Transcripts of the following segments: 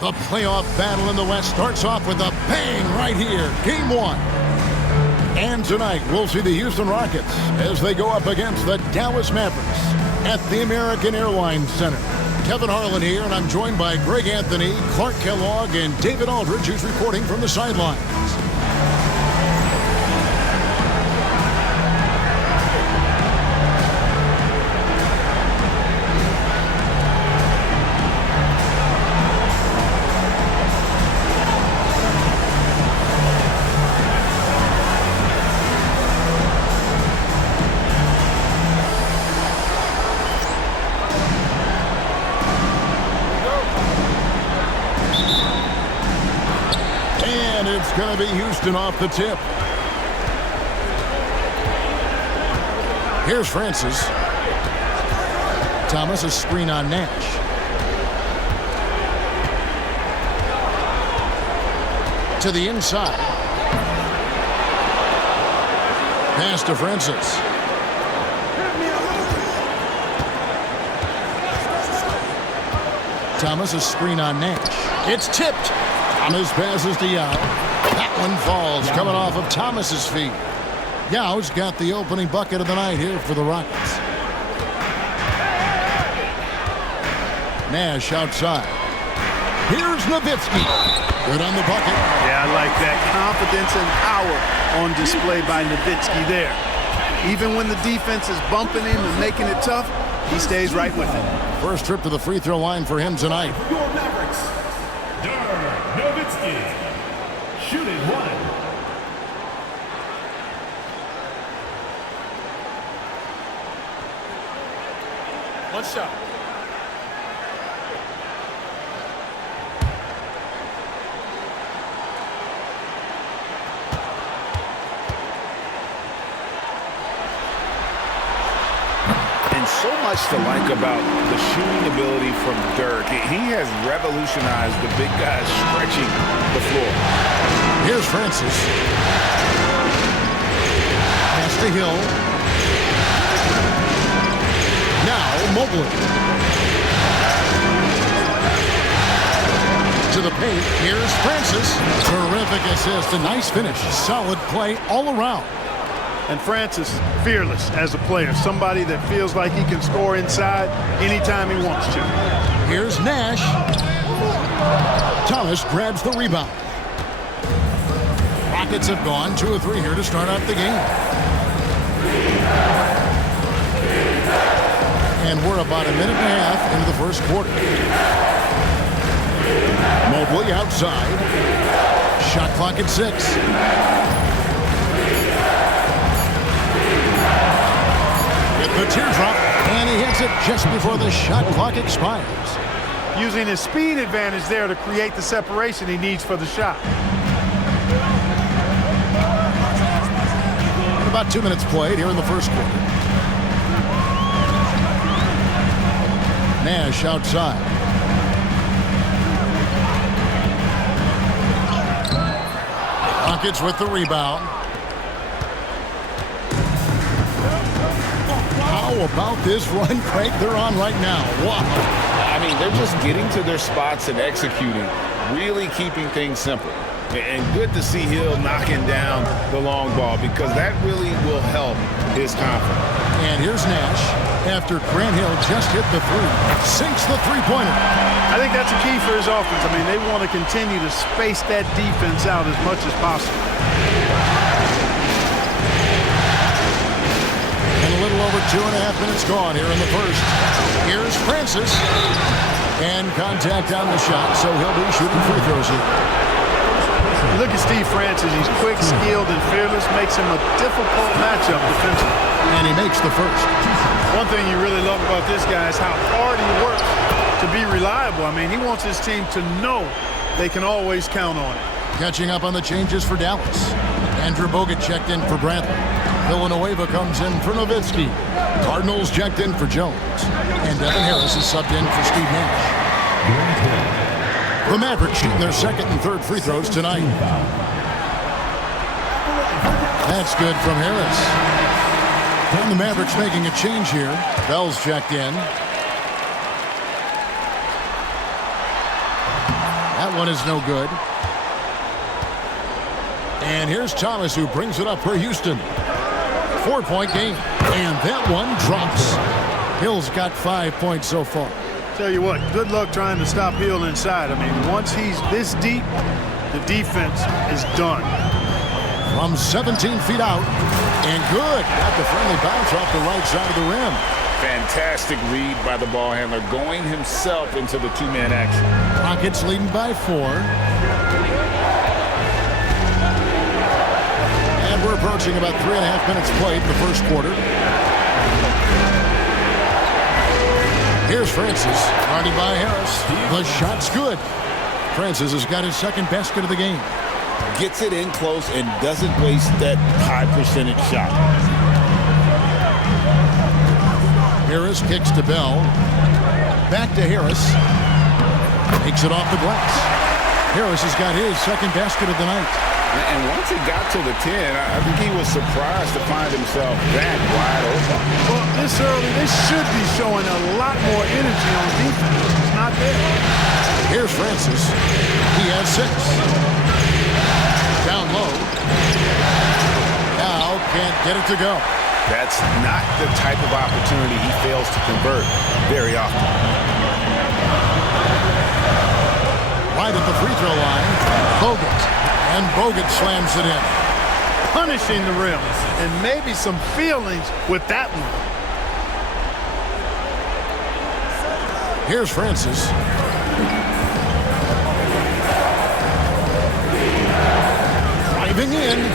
The playoff battle in the West starts off with a bang right here. Game 1. And tonight, we'll see the Houston Rockets as they go up against the Dallas Mavericks at the American Airlines Center. Kevin Harlan here, and I'm joined by Greg Anthony, Clark Kellogg, and David Aldridge, who's reporting from the sidelines. It's going to be Houston off the tip. Here's Francis. Thomas, a screen on Nash. To the inside. Pass to Francis. Thomas, a screen on Nash. It's tipped. Thomas passes to Yao. That one falls, coming off of Thomas's feet. Yao's got the opening bucket of the night here for the Rockets. Nash outside. Here's Nowitzki. Good on the bucket. Yeah, I like that. Confidence and power on display by Nowitzki there. Even when the defense is bumping him and making it tough, he stays right with it. First trip to the free throw line for him tonight. Your Mavericks, Nowitzki. Shooting 1. One shot. And so much to like about the shooting ability from Dirk. He has revolutionized the big guys stretching the floor. Here's Francis. Pass to Hill. Now Mobley. To the paint. Here's Francis. Terrific assist. A nice finish. Solid play all around. And Francis, fearless as a player. Somebody that feels like he can score inside anytime he wants to. Here's Nash. Thomas grabs the rebound. Rockets have gone 2 of 3 here to start out the game. And we're about a minute and a half into the first quarter. Mobley outside. Shot clock at 6. With the teardrop, and he hits it just before the shot clock expires. Using his speed advantage there to create the separation he needs for the shot. About 2 minutes played here in the first quarter. Nash outside. Rockets with the rebound. How about this run, Craig, they're on right now? Wow. I mean, they're just getting to their spots and executing, really keeping things simple. And good to see Hill knocking down the long ball because that really will help his confidence. And here's Nash after Grant Hill just hit the 3. Sinks the three-pointer. I think that's a key for his offense. I mean, they want to continue to space that defense out as much as possible. And a little over 2.5 minutes gone here in the first. Here's Francis. And contact on the shot, so he'll be shooting free throws here. Look at Steve Francis. He's quick, skilled, and fearless. Makes him a difficult matchup defensively. And he makes the first. One thing you really love about this guy is how hard he works to be reliable. I mean, he wants his team to know they can always count on it. Catching up on the changes for Dallas. Andrew Bogut checked in for Bradley. Villanueva comes in for Nowitzki. Cardinals checked in for Jones. And Devin Harris is subbed in for Steve Nash. The Mavericks shooting their second and third free throws tonight. That's good from Harris. And the Mavericks making a change here. Bell's checked in. That one is no good. And here's Thomas, who brings it up for Houston. 4-point game. And that one drops. Hill's got 5 points so far. Tell you what, good luck trying to stop Hill inside. I mean, once he's this deep, the defense is done. From 17 feet out. And good. Got the friendly bounce off the right side of the rim. Fantastic read by the ball handler, going himself into the two-man action. Rockets leading by 4. And we're approaching about 3.5 minutes played in the first quarter. Here's Francis, guarded by Harris. The shot's good. Francis has got his second basket of the game. Gets it in close and doesn't waste that high percentage shot. Harris kicks to Bell. Back to Harris. Takes it off the glass. Harris has got his second basket of the night. And once he got to the 10, I think he was surprised to find himself that wide open. Well, this early, they should be showing a lot more energy on defense. It's not there. Here's Francis. He has 6. Down low. Now can't get it to go. That's not the type of opportunity he fails to convert very often. Right at the free throw line, Bogut. And Bogut slams it in. Punishing the rim. And maybe some feelings with that one. Here's Francis. Driving in.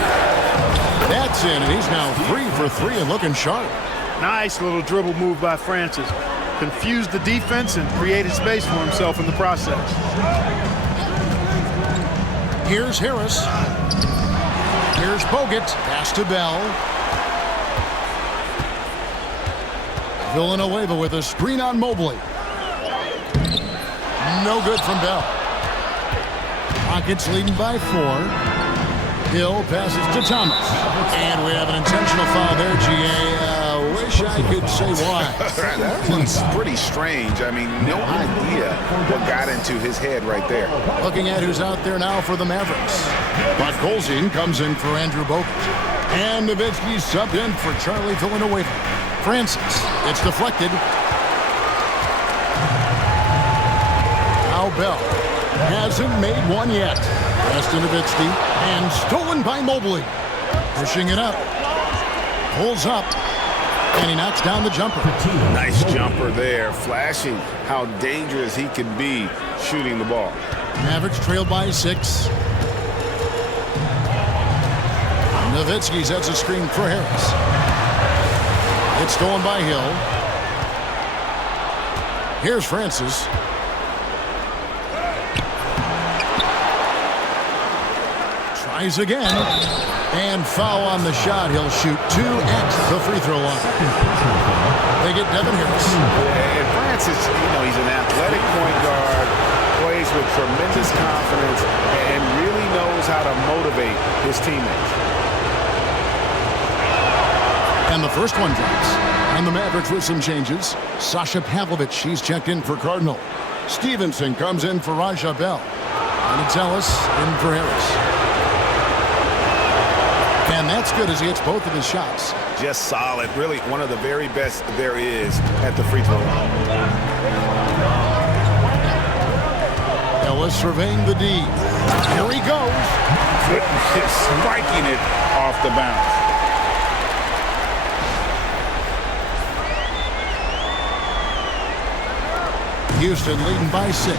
That's in, and he's now 3 for 3 and looking sharp. Nice little dribble move by Francis. Confused the defense and created space for himself in the process. Here's Harris. Here's Bogut. Pass to Bell. Villanueva with a screen on Mobley. No good from Bell. Rockets leading by 4. Hill passes to Thomas. And we have an intentional foul there, G.A. Wish I could say why. That one's pretty strange. I mean, no idea what got into his head right there. Looking at who's out there now for the Mavericks. But Golzin comes in for Andrew Bogut. And Nowitzki subbed in for Charlie Villanueva. Francis. It's deflected. Now Bell hasn't made one yet. Pass to Nowitzki. And stolen by Mobley. Pushing it up. Pulls up. And he knocks down the jumper. Nice jumper there, flashing how dangerous he can be shooting the ball. Mavericks trailed by 6. Nowitzki sets a screen for Harris. It's stolen by Hill. Here's Francis. Tries again. And foul on the shot. He'll shoot 2 at the free throw line. They get Devin Harris. And Francis, you know, he's an athletic point guard, plays with tremendous confidence, and really knows how to motivate his teammates. And the first one drops. And the Mavericks with some changes. Sasha Pavlovich, he's checked in for Cardinal. Stevenson comes in for Raja Bell. And it's Ellis in for Harris. And that's good as he hits both of his shots. Just solid. Really one of the very best there is at the free throw line. Ellis surveying the D. Here he goes. Goodness, spiking it off the bounce. Houston leading by 6.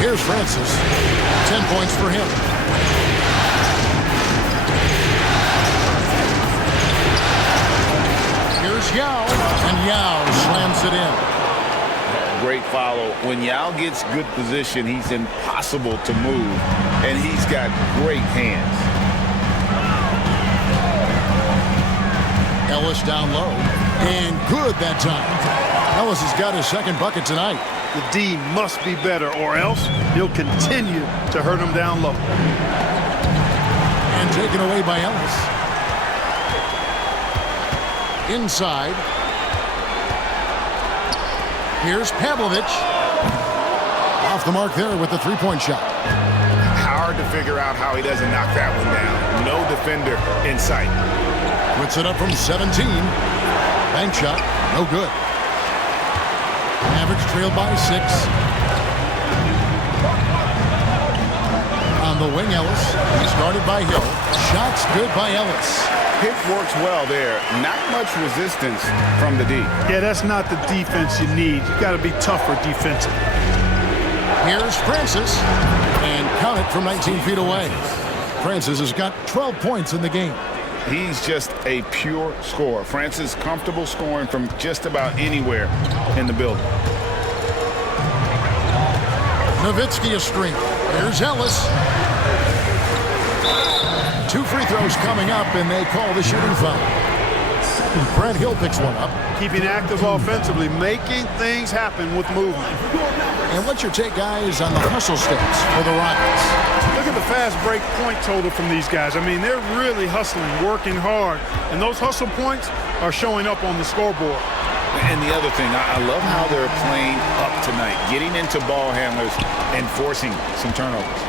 Here's Francis. 10 points for him. Here's Yao. And Yao slams it in. Great follow. When Yao gets good position, he's impossible to move. And he's got great hands. Ellis down low. And good that time. Ellis has got his second bucket tonight. The D must be better, or else he'll continue to hurt him down low. And taken away by Ellis. Inside. Here's Pavlovich. Off the mark there with the three-point shot. Hard to figure out how he doesn't knock that one down. No defender in sight. Puts it up from 17. Bank shot, no good. Mavericks trailed by 6. On the wing, Ellis. He started by Hill. Shots good by Ellis. Pick works well there. Not much resistance from the D. Yeah, that's not the defense you need. You got to be tougher defensively. Here's Francis. And count it from 19 feet away. Francis has got 12 points in the game. He's just a pure scorer. Francis comfortable scoring from just about anywhere in the building. Nowitzki a string. Here's Ellis. 2 free throws coming up, and they call the shooting foul. Brad Hill picks one up. Keeping active offensively, making things happen with movement. And what's your take, guys, on the hustle stats for the Rockets? Look at the fast break point total from these guys. I mean, they're really hustling, working hard. And those hustle points are showing up on the scoreboard. And the other thing, I love how they're playing up tonight, getting into ball handlers and forcing some turnovers.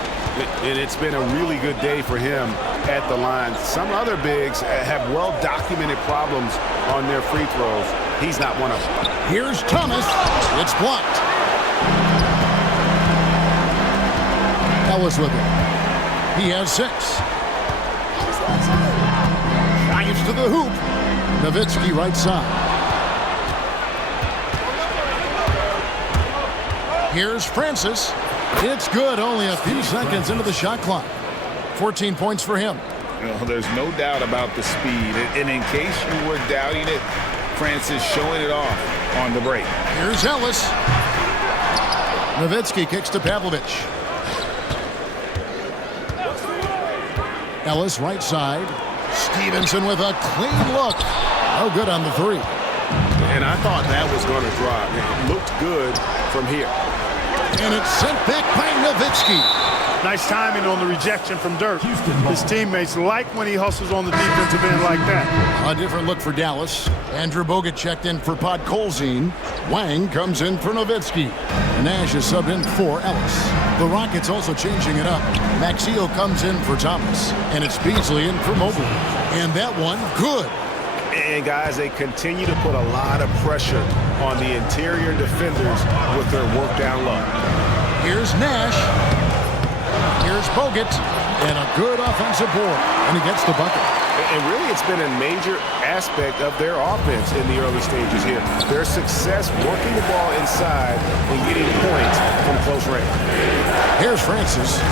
And it's been a really good day for him at the line. Some other bigs have well-documented problems on their free throws. He's not one of them. Here's Thomas. It's blocked. Ellis with it. He has 6. Drives to the hoop. Nowitzki right side. Here's Francis. It's good, only a few seconds into the shot clock. 14 points for him. There's no doubt about the speed. And in case you were doubting it, Francis showing it off on the break. Here's Ellis. Nowitzki kicks to Pavlovich. Ellis right side. Stevenson with a clean look. No good on the 3. And I thought that was going to drop. It looked good from here. And it's sent back by Nowitzki. Nice timing on the rejection from Dirk. His teammates like when he hustles on the defensive end like that. A different look for Dallas. Andrew Bogut checked in for Podkolzin. Wang comes in for Nowitzki. Nash is subbed in for Ellis. The Rockets also changing it up. Maxio comes in for Thomas. And it's Beasley in for Mobley. And that one, good. And guys, they continue to put a lot of pressure on the interior defenders with their work down low. Here's Nash. Here's Bogut. And a good offensive board. And he gets the bucket. And really, it's been a major aspect of their offense in the early stages here. Their success working the ball inside and getting points from close range. Here's Francis.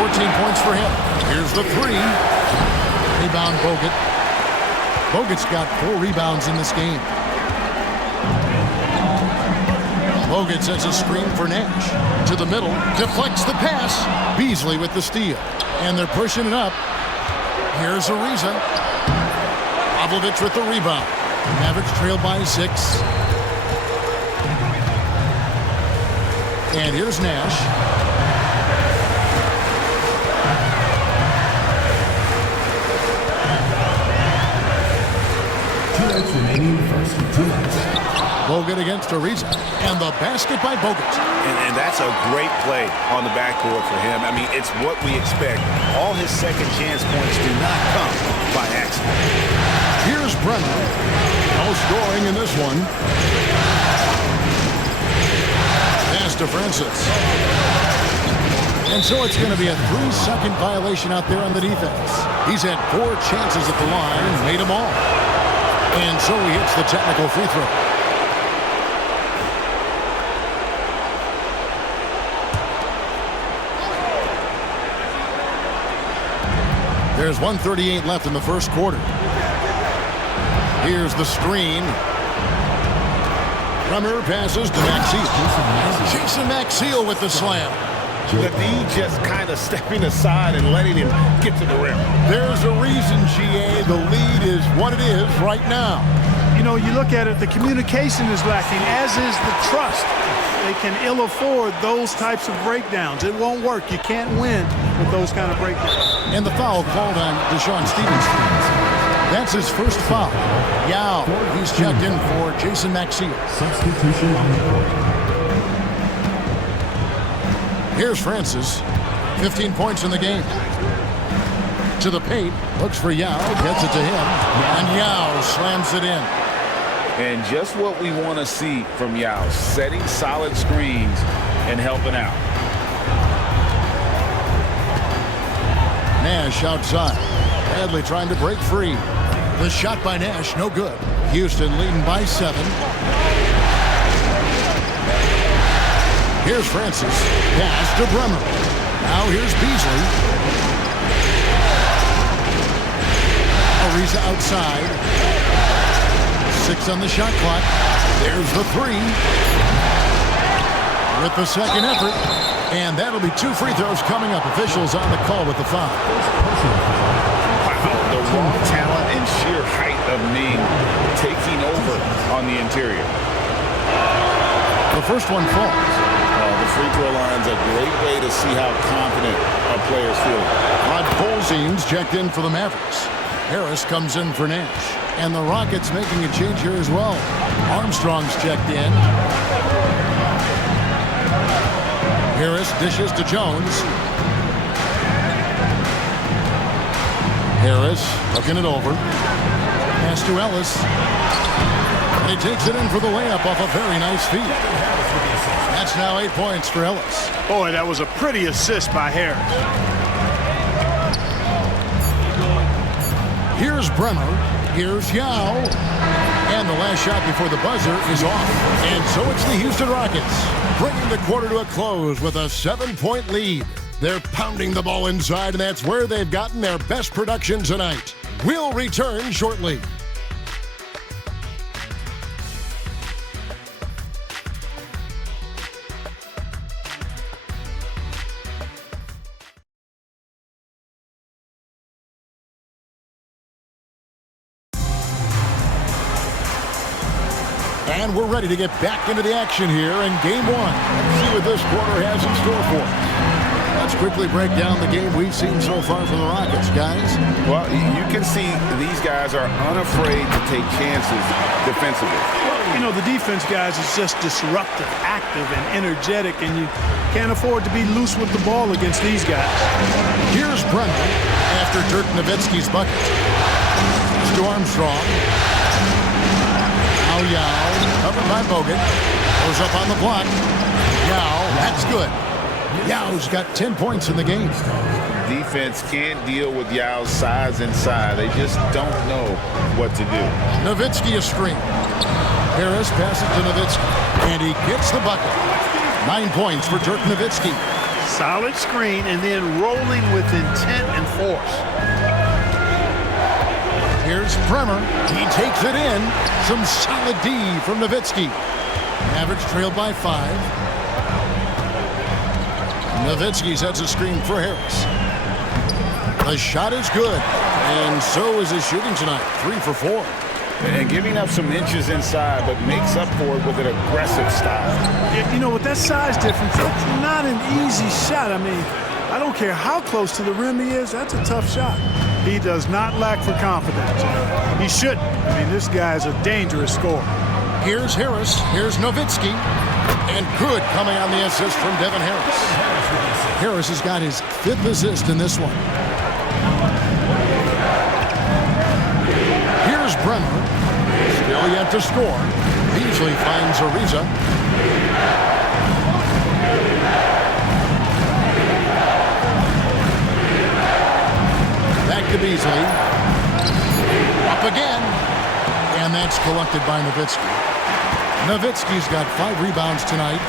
14 points for him. Here's the 3. Rebound Bogut. Bogut's got 4 rebounds in this game. Bogut sends a screen for Nash. To the middle. Deflects the pass. Beasley with the steal. And they're pushing it up. Here's Ariza. Pavlovich with the rebound. Mavericks trail by 6. And here's Nash. Bogut against Ariza. And the basket by Bogut. And that's a great play on the backcourt for him. I mean, it's what we expect. All his second chance points do not come by accident. Here's Brenner. No scoring in this one. Pass to Francis. And so it's going to be a 3-second violation out there on the defense. He's had 4 chances at the line and made them all. And so he hits the technical free throw. There's 1:38 left in the first quarter. Here's the screen. Rummer passes to Maxey. Jason Maxey with the slam. The D just kind of stepping aside and letting him get to the rim. There's a reason, GA. The lead is what it is right now. You know, you look at it, the communication is lacking, as is the trust. They can ill afford those types of breakdowns. It won't work. You can't win with those kind of breakdowns. And the foul called on Deshaun Stevenson. That's his first foul. Yao, he's checked in for Jason Maxiel. Substitution on the court. Here's Francis. 15 points in the game. To the paint, looks for Yao, gets it to him, and Yao slams it in. And just what we want to see from Yao, setting solid screens and helping out. Nash outside. Bradley trying to break free. The shot by Nash, no good. Houston leading by 7. Here's Francis. Pass to Bremer. Now here's Beasley. Ariza outside. 6 on the shot clock. There's the 3. With the second effort. And that'll be 2 free throws coming up. Officials on the call with the foul. Wow, the raw talent and sheer height of Ming taking over on the interior. The first one falls. The free throw line's a great way to see how confident a player's feeling. Rod Polzien's checked in for the Mavericks. Harris comes in for Nash. And the Rockets making a change here as well. Armstrong's checked in. Harris dishes to Jones. Harris looking it over. Pass to Ellis. And he takes it in for the layup off a very nice feed. That's now 8 points for Ellis. Boy, that was a pretty assist by Harris. Here's Bremer. Here's Yao. And the last shot before the buzzer is off. And so it's the Houston Rockets, bringing the quarter to a close with a 7-point lead. They're pounding the ball inside, and that's where they've gotten their best production tonight. We'll return shortly. And we're ready to get back into the action here in Game 1. Let's see what this quarter has in store for us. Let's quickly break down the game we've seen so far from the Rockets, guys. Well, you can see these guys are unafraid to take chances defensively. You know, the defense, guys, is just disruptive, active, and energetic, and you can't afford to be loose with the ball against these guys. Here's Bremer after Dirk Nowitzki's bucket. To Armstrong. Now Yao, covered by Bogut. Goes up on the block. Yao, that's good. Yao's got 10 points in the game. Defense can't deal with Yao's size inside. They just don't know what to do. Nowitzki a screen. Harris passes to Nowitzki, and he gets the bucket. 9 points for Dirk Nowitzki. Solid screen and then rolling with intent and force. Here's Bremer. He takes it in. Some solid D from Nowitzki. Mavericks trailed by 5. Nowitzki sets a screen for Harris. The shot is good, and so is his shooting tonight. 3 for 4. And giving up some inches inside, but makes up for it with an aggressive style. Yeah, you know, with that size difference, it's not an easy shot. I mean, I don't care how close to the rim he is, that's a tough shot. He does not lack for confidence. He shouldn't. I mean, this guy's a dangerous scorer. Here's Harris. Here's Nowitzki. And good coming on the assist from Devin Harris. Harris has got his 5th assist in this one. Here's Bremer. Still yet to score. Beasley finds Ariza. Back to Beasley. Up again. And that's collected by Nowitzki. Nowitzki's got 5 rebounds tonight.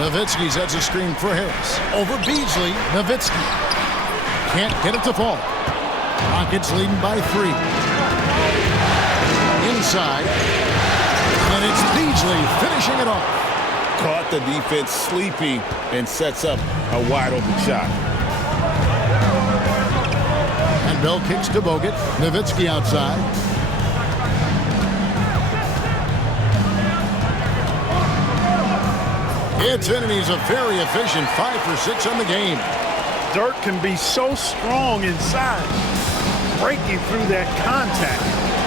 Nowitzki sets a screen for Harris. Over Beasley. Nowitzki can't get it to fall. Rockets leading by 3. Inside. And it's Beasley finishing it off. Caught the defense sleeping and sets up a wide open shot. And Bell kicks to Bogut. Nowitzki outside. It's in, and he's a very efficient 5 for 6 on the game. Dirk can be so strong inside. breaking through that contact.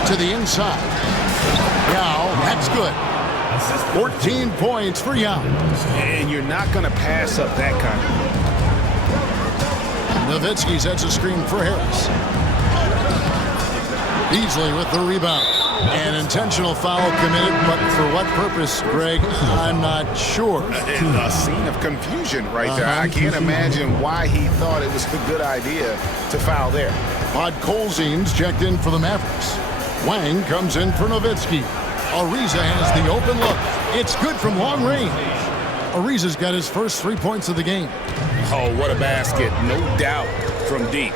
To the inside. Yao, that's good. 14 points for Yao. And you're not going to pass up that kind of. Nowitzki sets a screen for Harris. Beasley with the rebound. An intentional foul committed, but for what purpose, Greg? I'm not sure. A scene of confusion right there. I can't imagine why he thought it was a good idea to foul there. Podkolzin's checked in for the Mavericks. Wang comes in for Nowitzki. Ariza has the open look. It's good from long range. Ariza's got his first 3 points of the game. Oh, what a basket. No doubt from deep.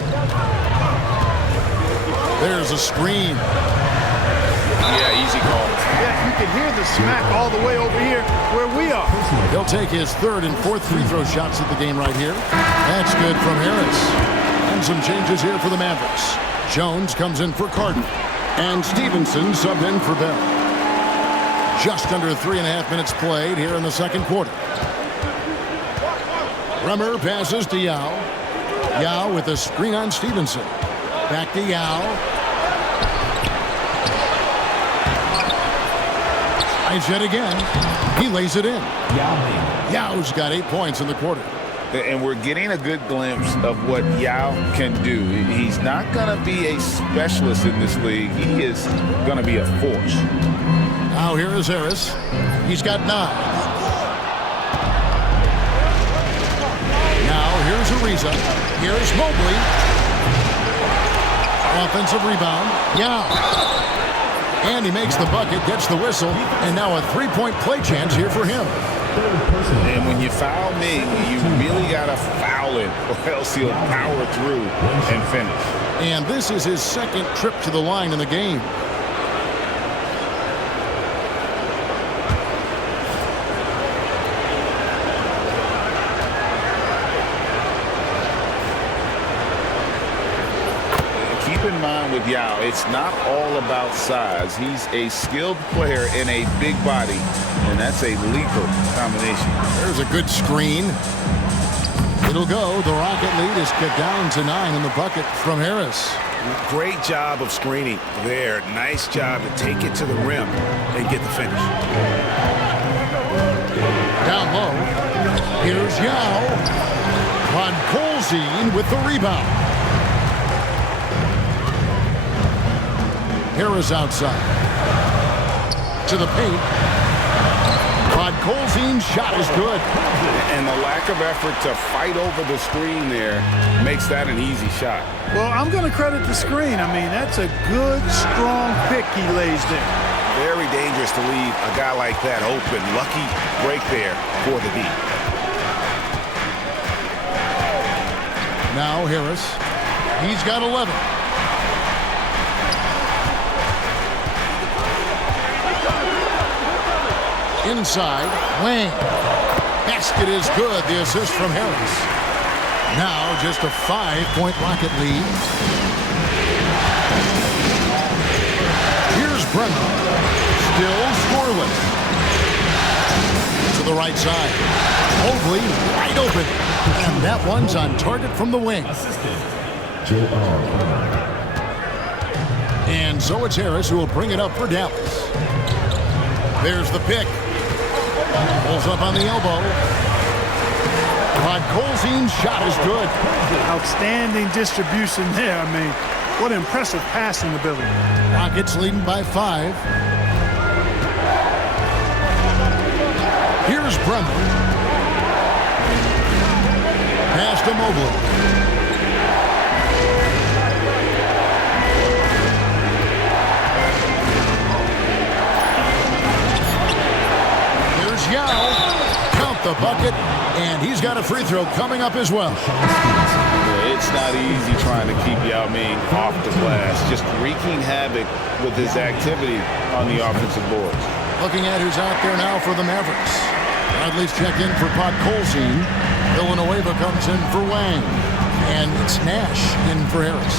There's a screen. Yeah, easy call. Yeah, you can hear the smack all the way over here where we are. He'll take his third and fourth free throw shots at the game right here. That's good from Harris. And some changes here for the Mavericks. Jones comes in for Carden. And Stevenson subbed in for Bell. Just under 3.5 minutes played here in the second quarter. Bremer passes to Yao. Yao with a screen on Stevenson. Back to Yao. Tries yet again. He lays it in. Yao's got 8 points in the quarter. And we're getting a good glimpse of what Yao can do. He's not going to be a specialist in this league. He is going to be a force. Now here is Harris. He's got 9. Now here's Ariza. Here's Mobley. Offensive rebound. Yao. And he makes the bucket, gets the whistle, and now a 3-point play chance here for him. And when you foul Ming, you really got to foul it, or else he'll power through and finish. And this is his second trip to the line in the game. Keep in mind with Yao, it's not all about size. He's a skilled player in a big body, and that's a lethal combination. There's a good screen. It'll go. The Rocket lead is kicked down to 9 in the bucket from Harris. Great job of screening there. Nice job to take it to the rim and get the finish. Down low. Here's Yao. Podkolzin with the rebound. Harris outside. To the paint. Podkolzin's shot is good. And the lack of effort to fight over the screen there makes that an easy shot. Well, I'm going to credit the screen. I mean, that's a good, strong pick he lays there. Very dangerous to leave a guy like that open. Lucky break there for the D. Now Harris. He's got 11. Inside, Wang. Basket is good. The assist from Harris. Now just a 5-point Rocket lead. Here's Bremer. Still scoreless. To the right side. Mobley wide open. And that one's on target from the wing. And so it's Harris who will bring it up for Dallas. There's the pick. Pulls up on the elbow. Podkolzin's shot is good. Outstanding distribution there. I mean, what impressive passing ability. Rockets leading by 5. Here's Bremer. Pass to Mobley. Here's Yao. Count the bucket, and he's got a free throw coming up as well. Yeah, it's not easy trying to keep Yao Ming off the glass, just wreaking havoc with his activity on the offensive boards. Looking at who's out there now for the Mavericks. Bradley's check in for Podkolzin. Villanueva comes in for Wang. And it's Nash in for Harris.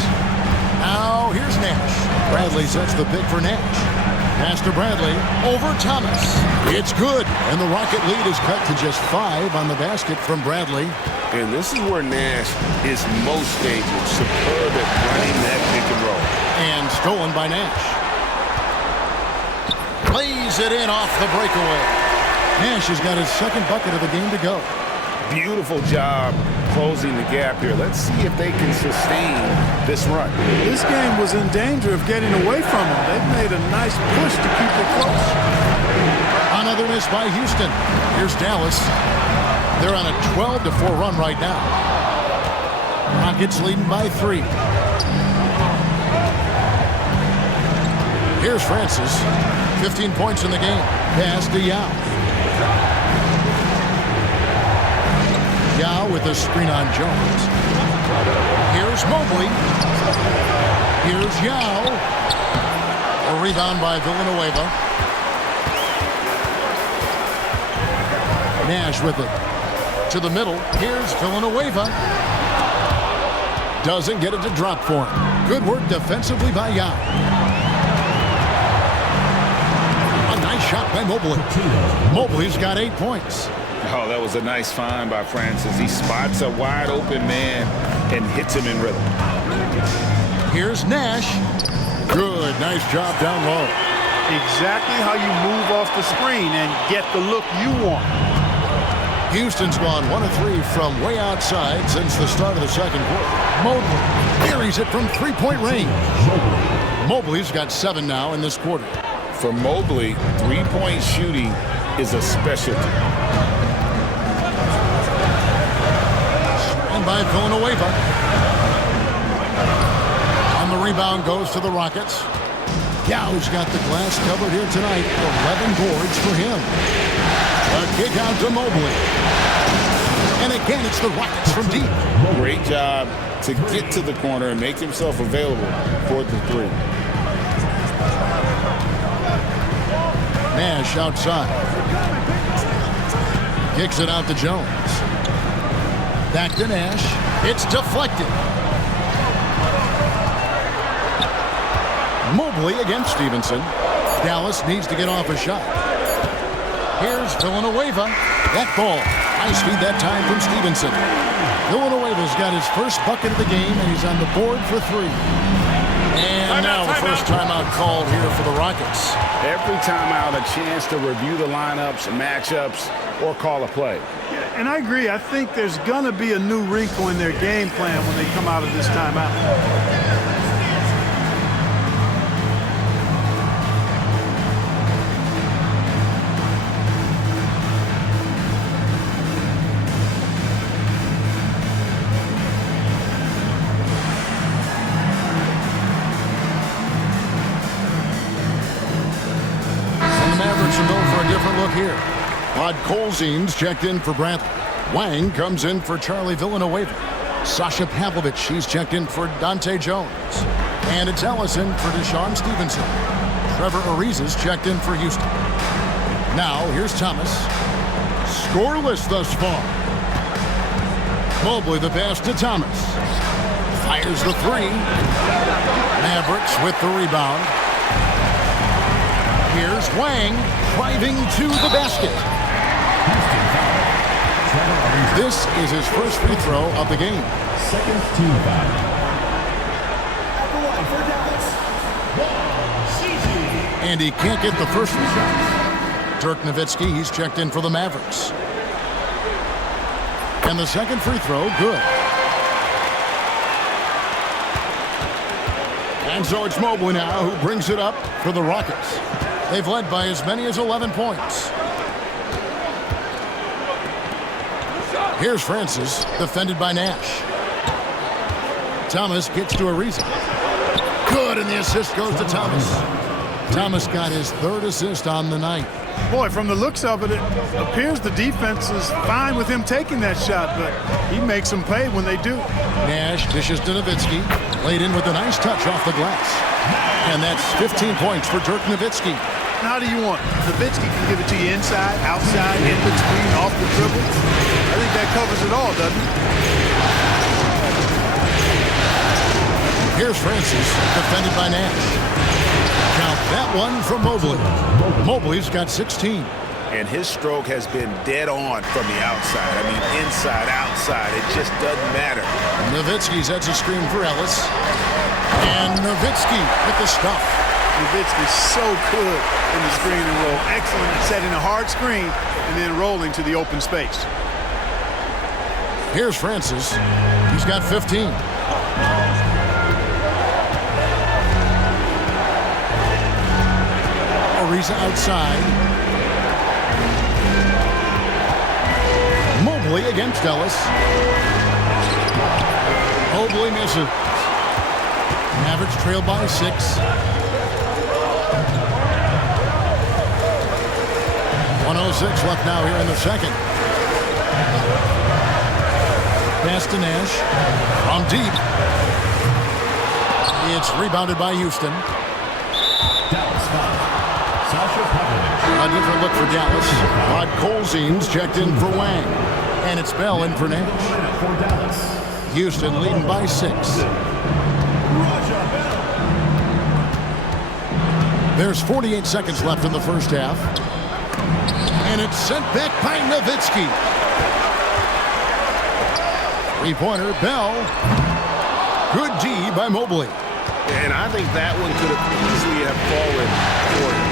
Now here's Nash. Bradley sets the pick for Nash. Pass to Bradley. Over Thomas. It's good. And the Rocket lead is cut to just 5 on the basket from Bradley. And this is where Nash is most dangerous. Superb at running that pick and roll. And stolen by Nash. Lays it in off the breakaway. Nash has got his second bucket of the game to go. Beautiful job closing the gap here. Let's see if they can sustain this run. This game was in danger of getting away from them. They've made a nice push to keep it close. Another miss by Houston. Here's Dallas. They're on a 12-4 run right now. Rockets leading by 3. Here's Francis. 15 points in the game. Pass to Yao. Yao with a screen on Jones. Here's Mobley. Here's Yao. A rebound by Villanueva. Nash with it. To the middle. Here's Villanueva. Doesn't get it to drop for him. Good work defensively by Yao. A nice shot by Mobley. Mobley's got 8 points. Oh, that was a nice find by Francis. He spots a wide open man and hits him in rhythm. Here's Nash. Good, nice job down low. Exactly how you move off the screen and get the look you want. Houston's gone 1 of 3 from way outside since the start of the second quarter. Mobley buries it from 3-point range. Mobley's got 7 now in this quarter. For Mobley, 3-point shooting is a specialty. And by Villanueva. On the rebound goes to the Rockets. Yao's got the glass covered here tonight. 11 boards for him. A kick out to Mobley. And again, it's the Rockets from deep. Great job to get to the corner and make himself available for the 3. Nash outside. Kicks it out to Jones. Back to Nash. It's deflected. Mobley against Stevenson. Dallas needs to get off a shot. Here's Villanueva. That ball. High speed that time from Stevenson. Villanueva's got his first bucket of the game, and he's on the board for 3. And now the first timeout called here for the Rockets. Every timeout, a chance to review the lineups, matchups, or call a play. And I agree. I think there's going to be a new wrinkle in their game plan when they come out of this timeout. Here. Rod Colzine's checked in for Bradley. Wang comes in for Charlie Villanueva. Sasha Pavlovich, she's checked in for Dante Jones. And it's Ellison for Deshaun Stevenson. Trevor Ariza's checked in for Houston. Now, here's Thomas. Scoreless thus far. Mobley the pass to Thomas. Fires the 3. Mavericks with the rebound. Here's Wang driving to the basket. This is his first free throw of the game. Second team foul. And he can't get the first one shot. Dirk Nowitzki, he's checked in for the Mavericks. And the second free throw, good. And so it's Mobley now who brings it up for the Rockets. They've led by as many as 11 points. Here's Francis, defended by Nash. Thomas gets to Ariza. Good, and the assist goes to Thomas. Thomas got his 3rd assist on the night. Boy, from the looks of it, it appears the defense is fine with him taking that shot, but he makes them pay when they do. Nash dishes to Nowitzki, laid in with a nice touch off the glass. And that's 15 points for Dirk Nowitzki. How do you want it? Nowitzki can give it to you inside, outside, in between, off the dribble. I think that covers it all, doesn't it? Here's Francis, defended by Nash. Count that one from Mobley. Mobley's got 16. And his stroke has been dead on from the outside. I mean, inside, outside, it just doesn't matter. Nowitzki sets a screen for Ellis. And Nowitzki with the stuff. Nowitzki's so good in the screen and roll. Excellent at setting a hard screen and then rolling to the open space. Here's Francis. He's got 15. Ariza outside. Mobley against Ellis. Mobley misses. Mavericks trailed by 6. 1:06 left now here in the second. Pass to Nash. From deep. It's rebounded by Houston. Dallas foul. Sasha Pavlovich. A different look for Dallas. Rod Colzine's checked in for Wang. And it's Bell in for Nash. For Dallas. Houston leading by 6. There's 48 seconds left in the first half. And it's sent back by Nowitzki. Three-pointer, Bell. Good D by Mobley. And I think that one could have easily have fallen for him.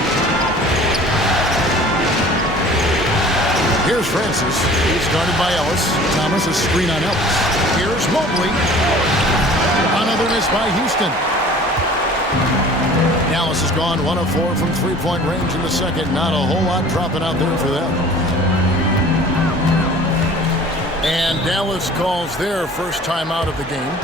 Here's Francis. He's guarded by Ellis. Thomas a screen on Ellis. Here's Mobley. Another miss by Houston. Dallas has gone 1 of 4 from three-point range in the second. Not a whole lot dropping out there for them. And Dallas calls their first time out of the game.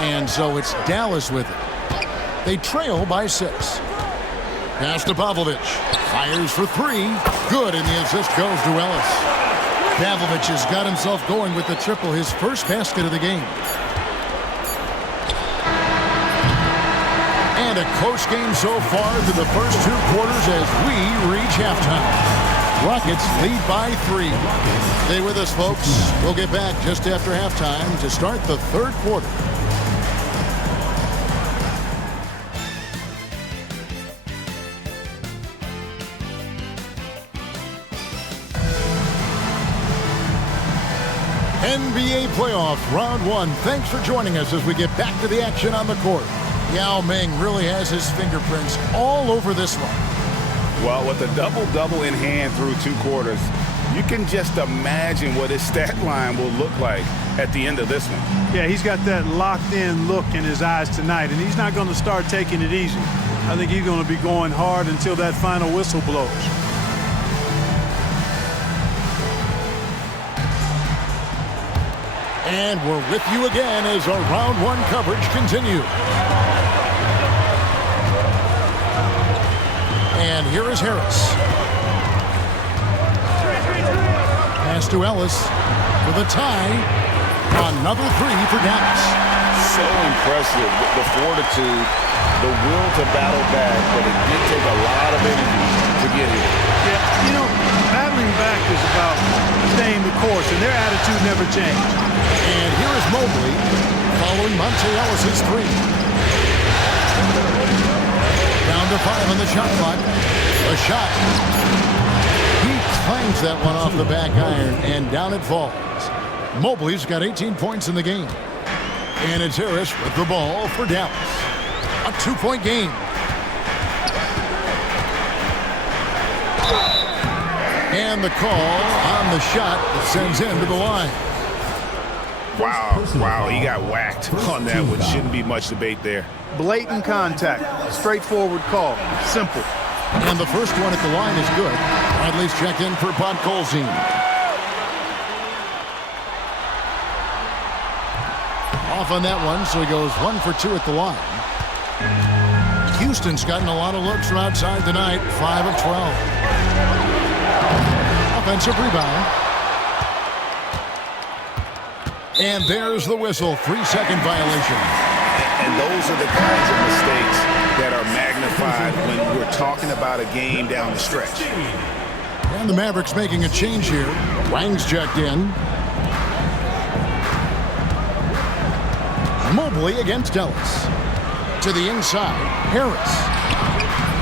And so it's Dallas with it. They trail by 6. Pass to Pavlovich. Fires for 3. Good, and the assist goes to Ellis. Pavlovich has got himself going with the triple, his first basket of the game. And a close game so far through the first 2 quarters as we reach halftime. Rockets lead by 3. Stay with us, folks. We'll get back just after halftime to start the third quarter. NBA playoffs, round 1. Thanks for joining us as we get back to the action on the court. Yao Ming really has his fingerprints all over this one. Well, with a double-double in hand through 2 quarters, you can just imagine what his stat line will look like at the end of this one. Yeah, he's got that locked-in look in his eyes tonight, and he's not going to start taking it easy. I think he's going to be going hard until that final whistle blows. And we're with you again as our round 1 coverage continues. And here is Harris. Pass to Ellis with a tie. Another 3 for Dallas. So impressive, the fortitude, the will to battle back, but it did take a lot of energy to get here. Yeah, you know, battling back is about staying the course, and their attitude never changed. And here is Mobley following Monte Ellis' 3. Down to 5 on the shot clock. A shot. He clangs that one off the back iron, and down it falls. Mobley's got 18 points in the game. And it's Harris with the ball for Dallas. A 2-point game. And the call on the shot that sends him to the line. Wow, he got whacked on that one. Shouldn't be much debate there. Blatant contact. Straightforward call. Simple. And the first one at the line is good. Bradley's checked in for Rod Colzine. Off on that one, so he goes 1 for 2 at the line. Houston's gotten a lot of looks from outside tonight, 5 of 12. Offensive rebound. And there's the whistle, 3-second violation. And those are the kinds of mistakes that are magnified when we're talking about a game down the stretch. And the Mavericks making a change here. Wang's checked in. Mobley against Ellis. To the inside, Harris.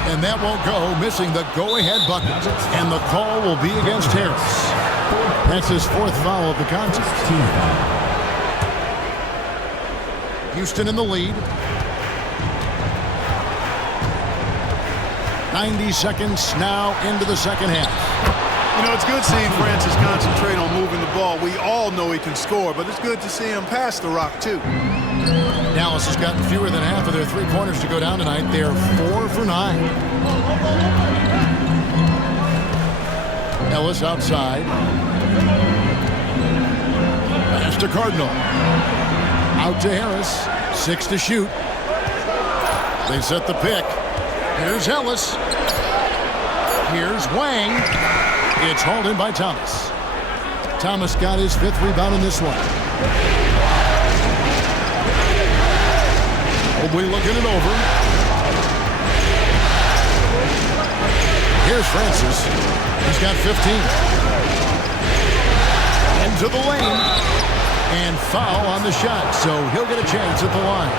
And that won't go, missing the go-ahead bucket. And the call will be against Harris. That's his 4th foul of the contest. Houston in the lead. 90 seconds now into the second half. You know, it's good seeing Francis concentrate on moving the ball. We all know he can score, but it's good to see him pass the rock, too. Dallas has gotten fewer than half of their three-pointers to go down tonight. They're 4 for 9. Ellis outside. Pass to Cardinal. Out to Harris. 6 to shoot. They set the pick. Here's Ellis. Here's Wang. It's hauled in by Thomas. Thomas got his 5th rebound in this one. Mobley looking it over. Here's Francis. He's got 15. Into the lane. And foul on the shot, so he'll get a chance at the line.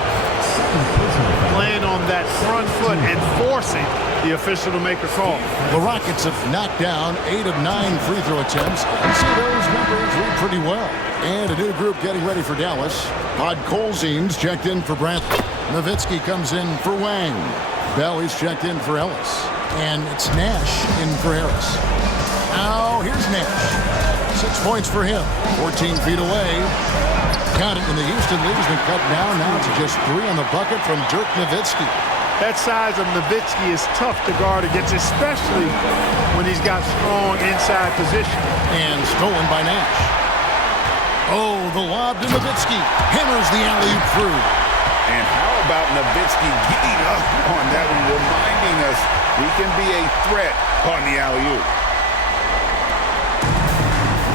Playing on that front foot and forcing the official to make a call. The Rockets have knocked down 8 of 9 free throw attempts. You see those numbers read pretty well. And a new group getting ready for Dallas. Podkolzin's checked in for Brantley. Nowitzki comes in for Wang. Bell is checked in for Ellis. And it's Nash in for Harris. Now here's Nash. 6 points for him. 14 feet away. Count it, and the Houston lead has been cut down now to just 3 on the bucket from Dirk Nowitzki. That size of Nowitzki is tough to guard against, especially when he's got strong inside position. And stolen by Nash. Oh, the lob to Nowitzki. Hammers the alley-oop through. And how about Nowitzki getting up on that one, reminding us we can be a threat on the alley-oop.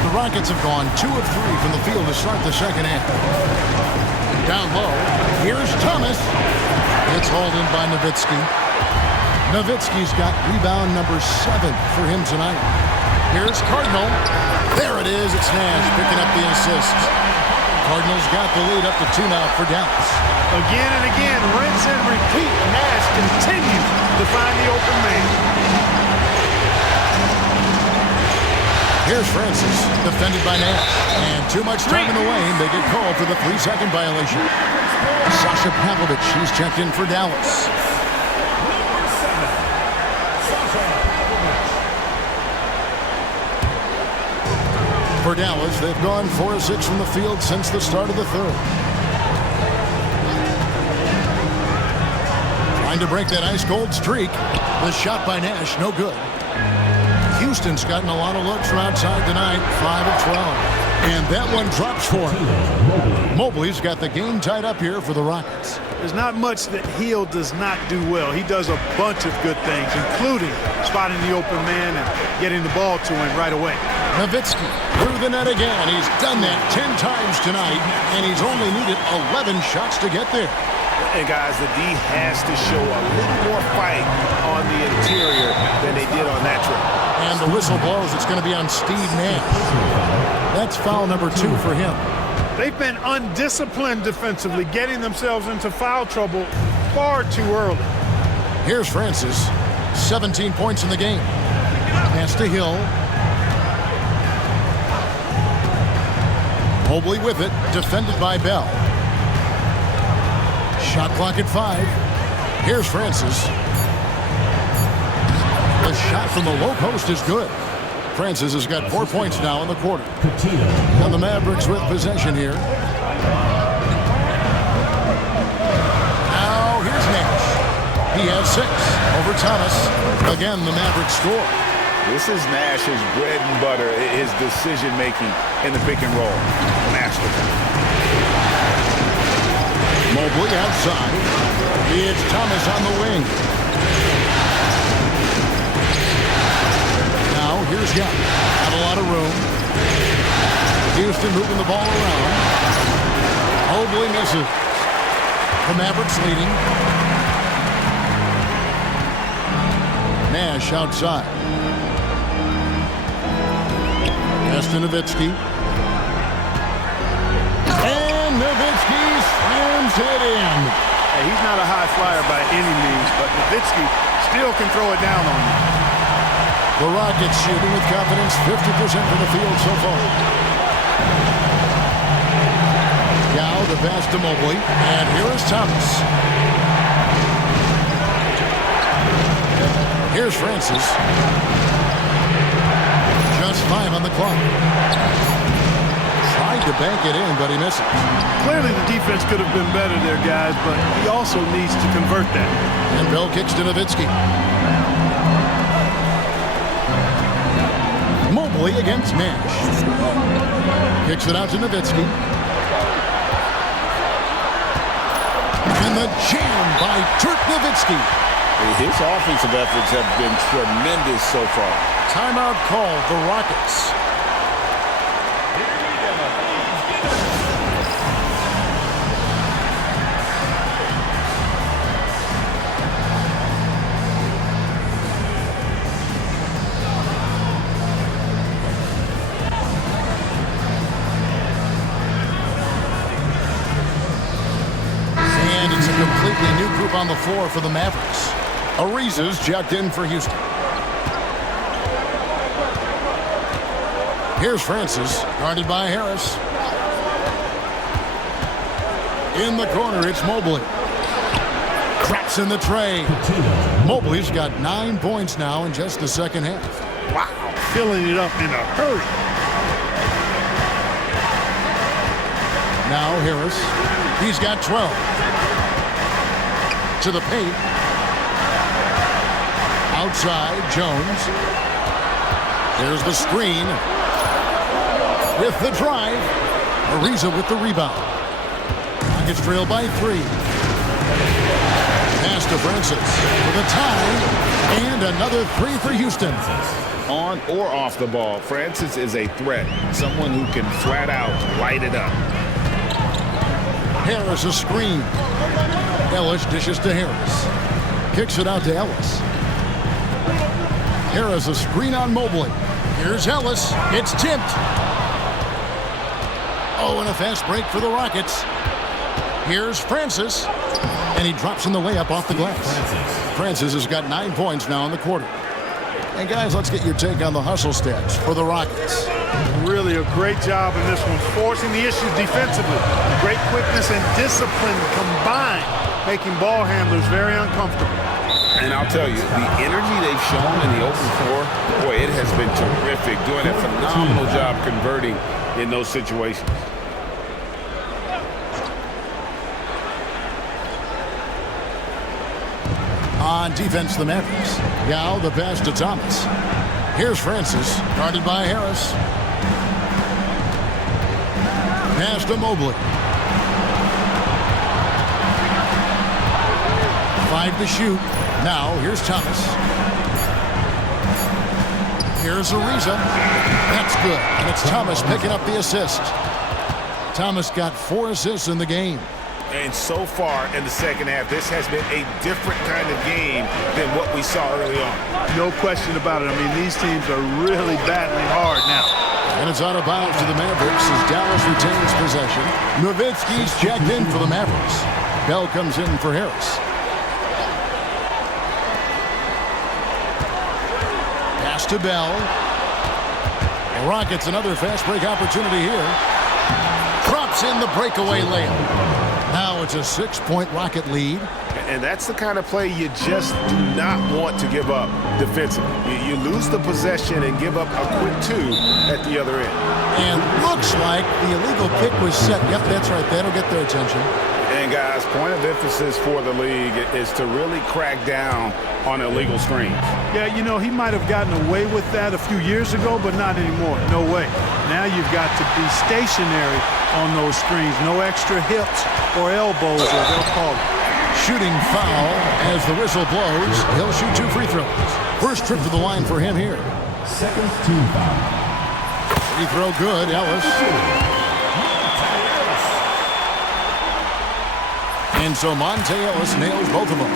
The Rockets have gone 2 of 3 from the field to start the second half. Down low, here's Thomas. It's hauled in by Nowitzki. Nowitzki's got rebound number 7 for him tonight. Here's Cardinal. There it is. It's Nash picking up the assist. Cardinals got the lead up to 2 now for Dallas. Again and again, rinse and repeat. Nash continues to find the open man. Here's Francis, defended by Nash. And too much time in the lane. They get called for the 3-second violation. Sasha Pavlovich, he's checked in for Dallas. For Dallas, they've gone 4 of 6 from the field since the start of the third. Trying to break that ice-cold streak. The shot by Nash, no good. Houston's gotten a lot of looks from outside tonight, 5 of 12. And that one drops for him. Mobley's got the game tied up here for the Rockets. There's not much that Hill does not do well. He does a bunch of good things, including spotting the open man and getting the ball to him right away. Nowitzki through the net again. He's done that 10 times tonight, and he's only needed 11 shots to get there. And guys, the D has to show a little more fight on the interior than they did on that trip. And the whistle blows. It's going to be on Steve Nash. That's foul number 2 for him. They've been undisciplined defensively, getting themselves into foul trouble far too early. Here's Francis. 17 points in the game. Pass to Hill. Mobley with it, defended by Bell. Shot clock at 5. Here's Francis. The shot from the low post is good. Francis has got 4 points now in the quarter. And the Mavericks with possession here. Now here's Nash. He has 6 over Thomas. Again, the Mavericks score. This is Nash's bread and butter, his decision-making in the pick and roll. Masterful. Mobley outside. It's Thomas on the wing. Now here's Young. Got a lot of room. Houston moving the ball around. Mobley misses. The Mavericks leading. Nash outside. Nowitzki. And Nowitzki slams it in. Hey, he's not a high flyer by any means, but Nowitzki still can throw it down on you. The Rockets shooting with confidence, 50% from the field so far. Yao the pass to Mobley, and here is Thomas. Here's Francis. Just 5 on the clock. Tried to bank it in, but he misses. Clearly the defense could have been better there, guys, but he also needs to convert that. And Bell kicks to Nowitzki. Mobley against Nash. Kicks it out to Nowitzki. And the jam by Dirk Nowitzki. His offensive efforts have been tremendous so far. Timeout call, the Rockets. And it's a completely new group on the floor for the Mavericks. Ariza's checked in for Houston. Here's Francis, guarded by Harris. In the corner, it's Mobley. Craps in the tray. Mobley's got 9 points now in just the second half. Wow, filling it up in a hurry. Now Harris, he's got 12. To the paint. Outside, Jones. There's the screen. With the drive. Ariza with the rebound. Rockets trail by 3. Pass to Francis with a tie. And another 3 for Houston. On or off the ball, Francis is a threat. Someone who can flat out light it up. Harris a screen. Ellis dishes to Harris. Kicks it out to Ellis. Harris a screen on Mobley. Here's Ellis. It's tipped. Oh, and a fast break for the Rockets. Here's Francis. And he drops in the layup off the glass. Francis has got 9 points now in the quarter. And guys, let's get your take on the hustle stats for the Rockets. Really a great job in this one, forcing the issues defensively. Great quickness and discipline combined, making ball handlers very uncomfortable. And I'll tell you, the energy they've shown in the open floor, boy, it has been terrific. Doing a phenomenal job converting in those situations. On defense, the Mavericks. Yao the pass to Thomas. Here's Francis, guarded by Harris. Pass to Mobley. 5 to shoot. Now, here's Thomas. Here's Ariza. That's good. And it's Thomas picking up the assist. Thomas got 4 assists in the game. And so far in the second half, this has been a different kind of game than what we saw early on. No question about it. I mean, these teams are really battling hard now. And it's out of bounds to the Mavericks as Dallas retains possession. Nowitzki's checked in for the Mavericks. Bell comes in for Harris. Pass to Bell. The Rockets another fast break opportunity here. Drops in the breakaway layup. Now it's a 6-point Rocket lead. And that's the kind of play you just do not want to give up defensively. You lose the possession and give up a quick 2 at the other end. And looks like the illegal kick was set. Yep, that's right. That'll get their attention. And guys, point of emphasis for the league is to really crack down on illegal screens. Yeah, you know, he might have gotten away with that a few years ago, but not anymore. No way. Now you've got to be stationary on those screens. No extra hips or elbows, or they'll call it. Shooting foul as the whistle blows. He'll shoot 2 free throws. First trip to the line for him here. Second team foul. Free throw good, Ellis. And so Monte Ellis nails both of them.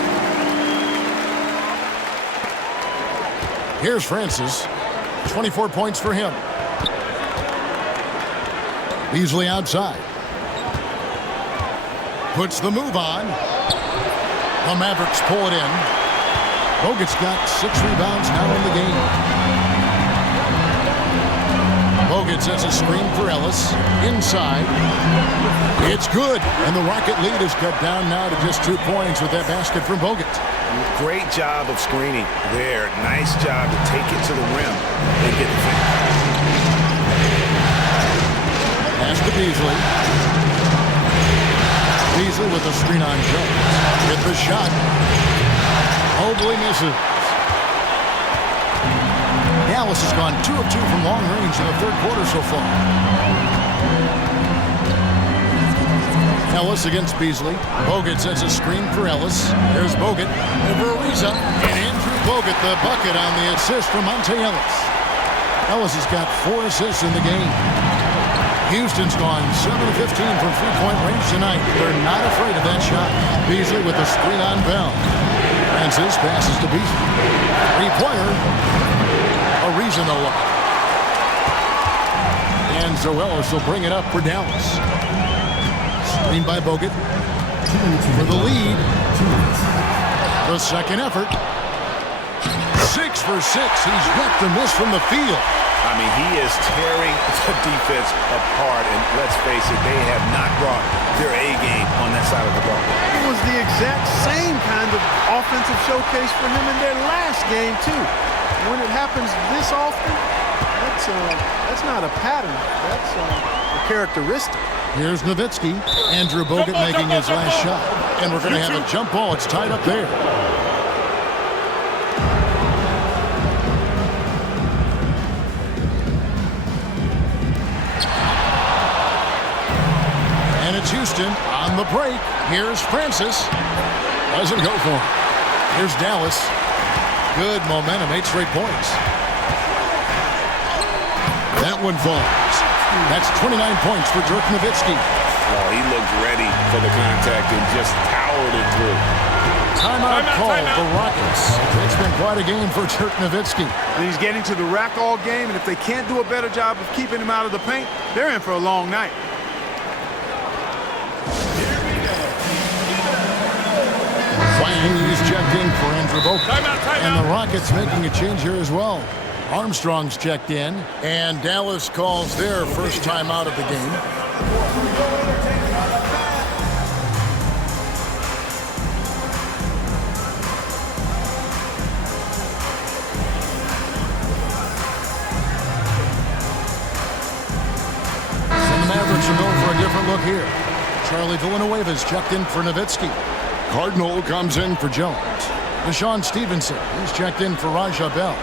Here's Francis. 24 points for him. Beasley outside. Puts the move on. The Mavericks pull it in. Bogut's got 6 rebounds now in the game. Bogut sets a screen for Ellis. Inside. It's good. And the Rocket lead is cut down now to just 2 points with that basket from Bogut. Great job of screening there. Nice job to take it to the rim and get the finish. Pass to Beasley. Beasley with a screen on Jones. Hit the shot. Mobley misses. Dallas has gone 2 of 2 from long range in the third quarter so far. Ellis against Beasley. Bogut sets a screen for Ellis. There's Bogut over Ariza. And Andrew Bogut, the bucket on the assist from Monte Ellis. Ellis has got 4 assists in the game. Houston's gone 7 of 15 from three-point range tonight. They're not afraid of that shot. Beasley with the screen on Bell. Francis passes to Beasley. Three-pointer. Ariza no look. And so Ellis will bring it up for Dallas. Screen by Bogut for the lead. The second effort. 6 for 6. He's yet to miss from the field. I mean, he is tearing the defense apart, and let's face it, they have not brought their A game on that side of the ball. It was the exact same kind of offensive showcase for him in their last game, too. When it happens this often, that's not a pattern. That's a characteristic. Here's Nowitzki. Andrew Bogut making his last shot. And we're going to have a jump ball. It's tied up there. And it's Houston on the break. Here's Francis. Doesn't go for him. Here's Dallas. Good momentum, 8 straight points. That one falls. That's 29 points for Dirk Nowitzki. Oh, he looked ready for the contact and just powered it through. Timeout call for Rockets. It's been quite a game for Dirk Nowitzki. And he's getting to the rack all game, and if they can't do a better job of keeping him out of the paint, they're in for a long night. He's checked in for Andrew Bogut. And the Rockets making a change here as well. Armstrong's checked in, and Dallas calls their first timeout of the game. And the Mavericks are going for a different look here. Charlie Villanueva's checked in for Nowitzki. Cardinal comes in for Jones. Deshaun Stevenson is checked in for Raja Bell.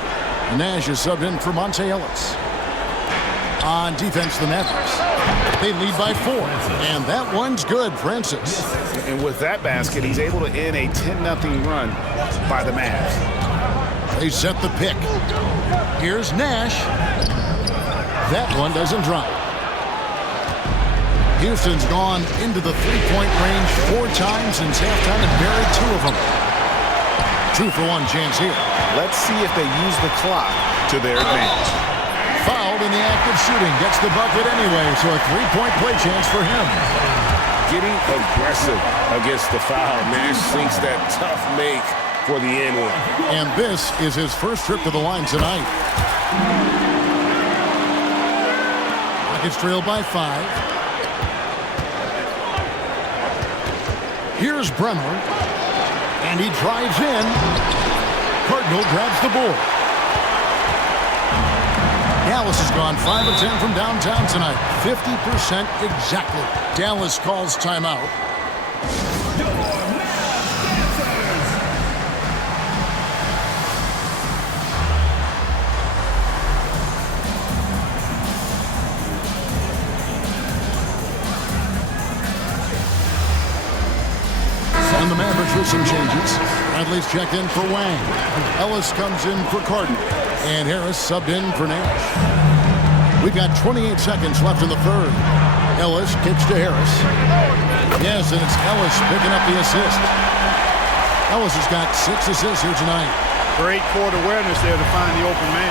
Nash is subbed in for Monte Ellis. On defense, the Mavericks. They lead by 4, and that one's good, Francis. And with that basket, he's able to end a 10-0 run by the Mavs. They set the pick. Here's Nash. That one doesn't drop. Houston's gone into the three-point range 4 times since halftime and buried 2 of them. 2 for 1 chance here. Let's see if they use the clock to their advantage. Fouled in the act of shooting. Gets the bucket anyway, so a 3-point play chance for him. Getting aggressive against the foul. Nash sinks that tough make for the end one. And this is his first trip to the line tonight. Rockets trail by 5. Here's Bremer, and he drives in. Cardinal grabs the board. Dallas has gone 5 of 10 from downtown tonight. 50% exactly. Dallas calls timeout. And the Mavericks with some changes. Bradley's checked in for Wang. Ellis comes in for Carton. And Harris subbed in for Nash. We've got 28 seconds left in the third. Ellis kicks to Harris. Yes, and it's Ellis picking up the assist. Ellis has got 6 assists here tonight. Great court awareness there to find the open man.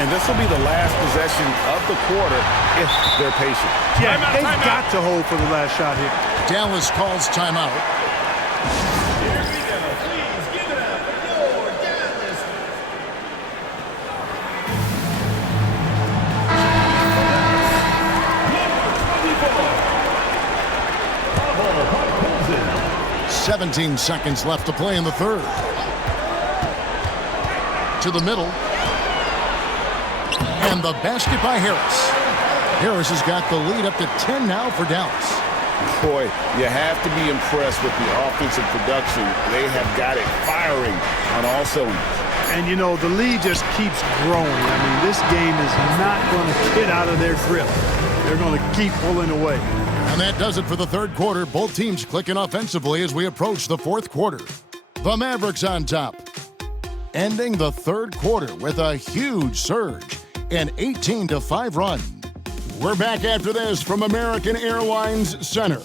And this will be the last possession of the quarter if they're patient. Yeah, they've got to hold for the last shot here. Dallas calls timeout. Here we go. Please give it up for Dallas. Number 24. 17 seconds left to play in the third. To the middle. And the basket by Harris. Harris has got the lead up to 10 now for Dallas. Boy, you have to be impressed with the offensive production. They have got it firing on all cylinders. And, you know, the lead just keeps growing. I mean, this game is not going to get out of their grip. They're going to keep pulling away. And that does it for the third quarter. Both teams clicking offensively as we approach the fourth quarter. The Mavericks on top, ending the third quarter with a huge surge, an 18-5 run. We're back after this from American Airlines Center.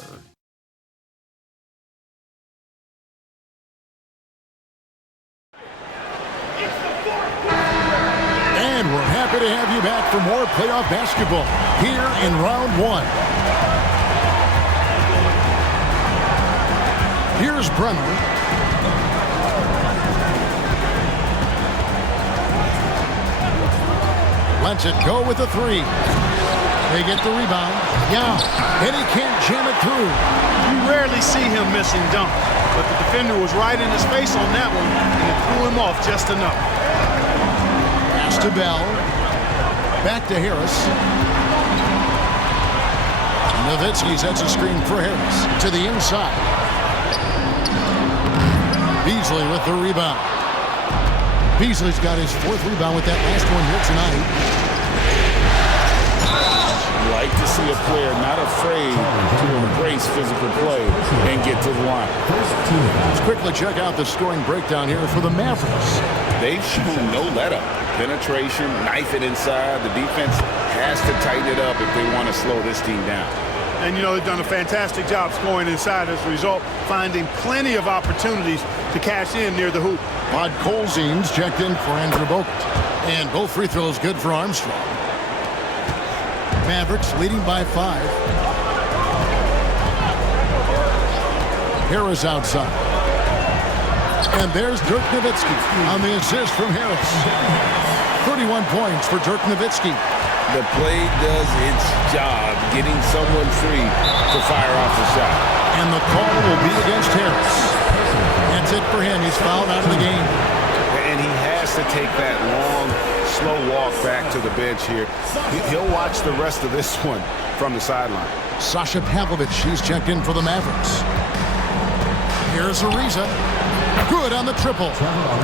And we're happy to have you back for more playoff basketball here in round one. Here's Brenner. Lets it go with a three. They get the rebound. Yeah, and he can't jam it through. You rarely see him missing dunks, but the defender was right in his face on that one, and it threw him off just enough. Pass to Bell. Back to Harris. Nowitzki sets a screen for Harris. To the inside. Beasley with the rebound. Beasley's got his 4th rebound with that last one here tonight. Like to see a player not afraid to embrace physical play and get to the line. Let's quickly check out the scoring breakdown here for the Mavericks. They've shown no let-up. Penetration, knife it inside. The defense has to tighten it up if they want to slow this team down. And, you know, they've done a fantastic job scoring inside as a result, finding plenty of opportunities to cash in near the hoop. Pod Colzine's checked in for Andrew Bogut. And both free throws good for Armstrong. Mavericks leading by 5. Harris outside. And there's Dirk Nowitzki on the assist from Harris. 31 points for Dirk Nowitzki. The play does its job, getting someone free to fire off the shot. And the call will be against Harris. That's it for him. He's fouled out of the game. And he has to take that long, slow walk back to the bench here. He'll watch the rest of this one from the sideline. Sasha Pavlovich, he's checked in for the Mavericks. Here's Ariza. Good on the triple.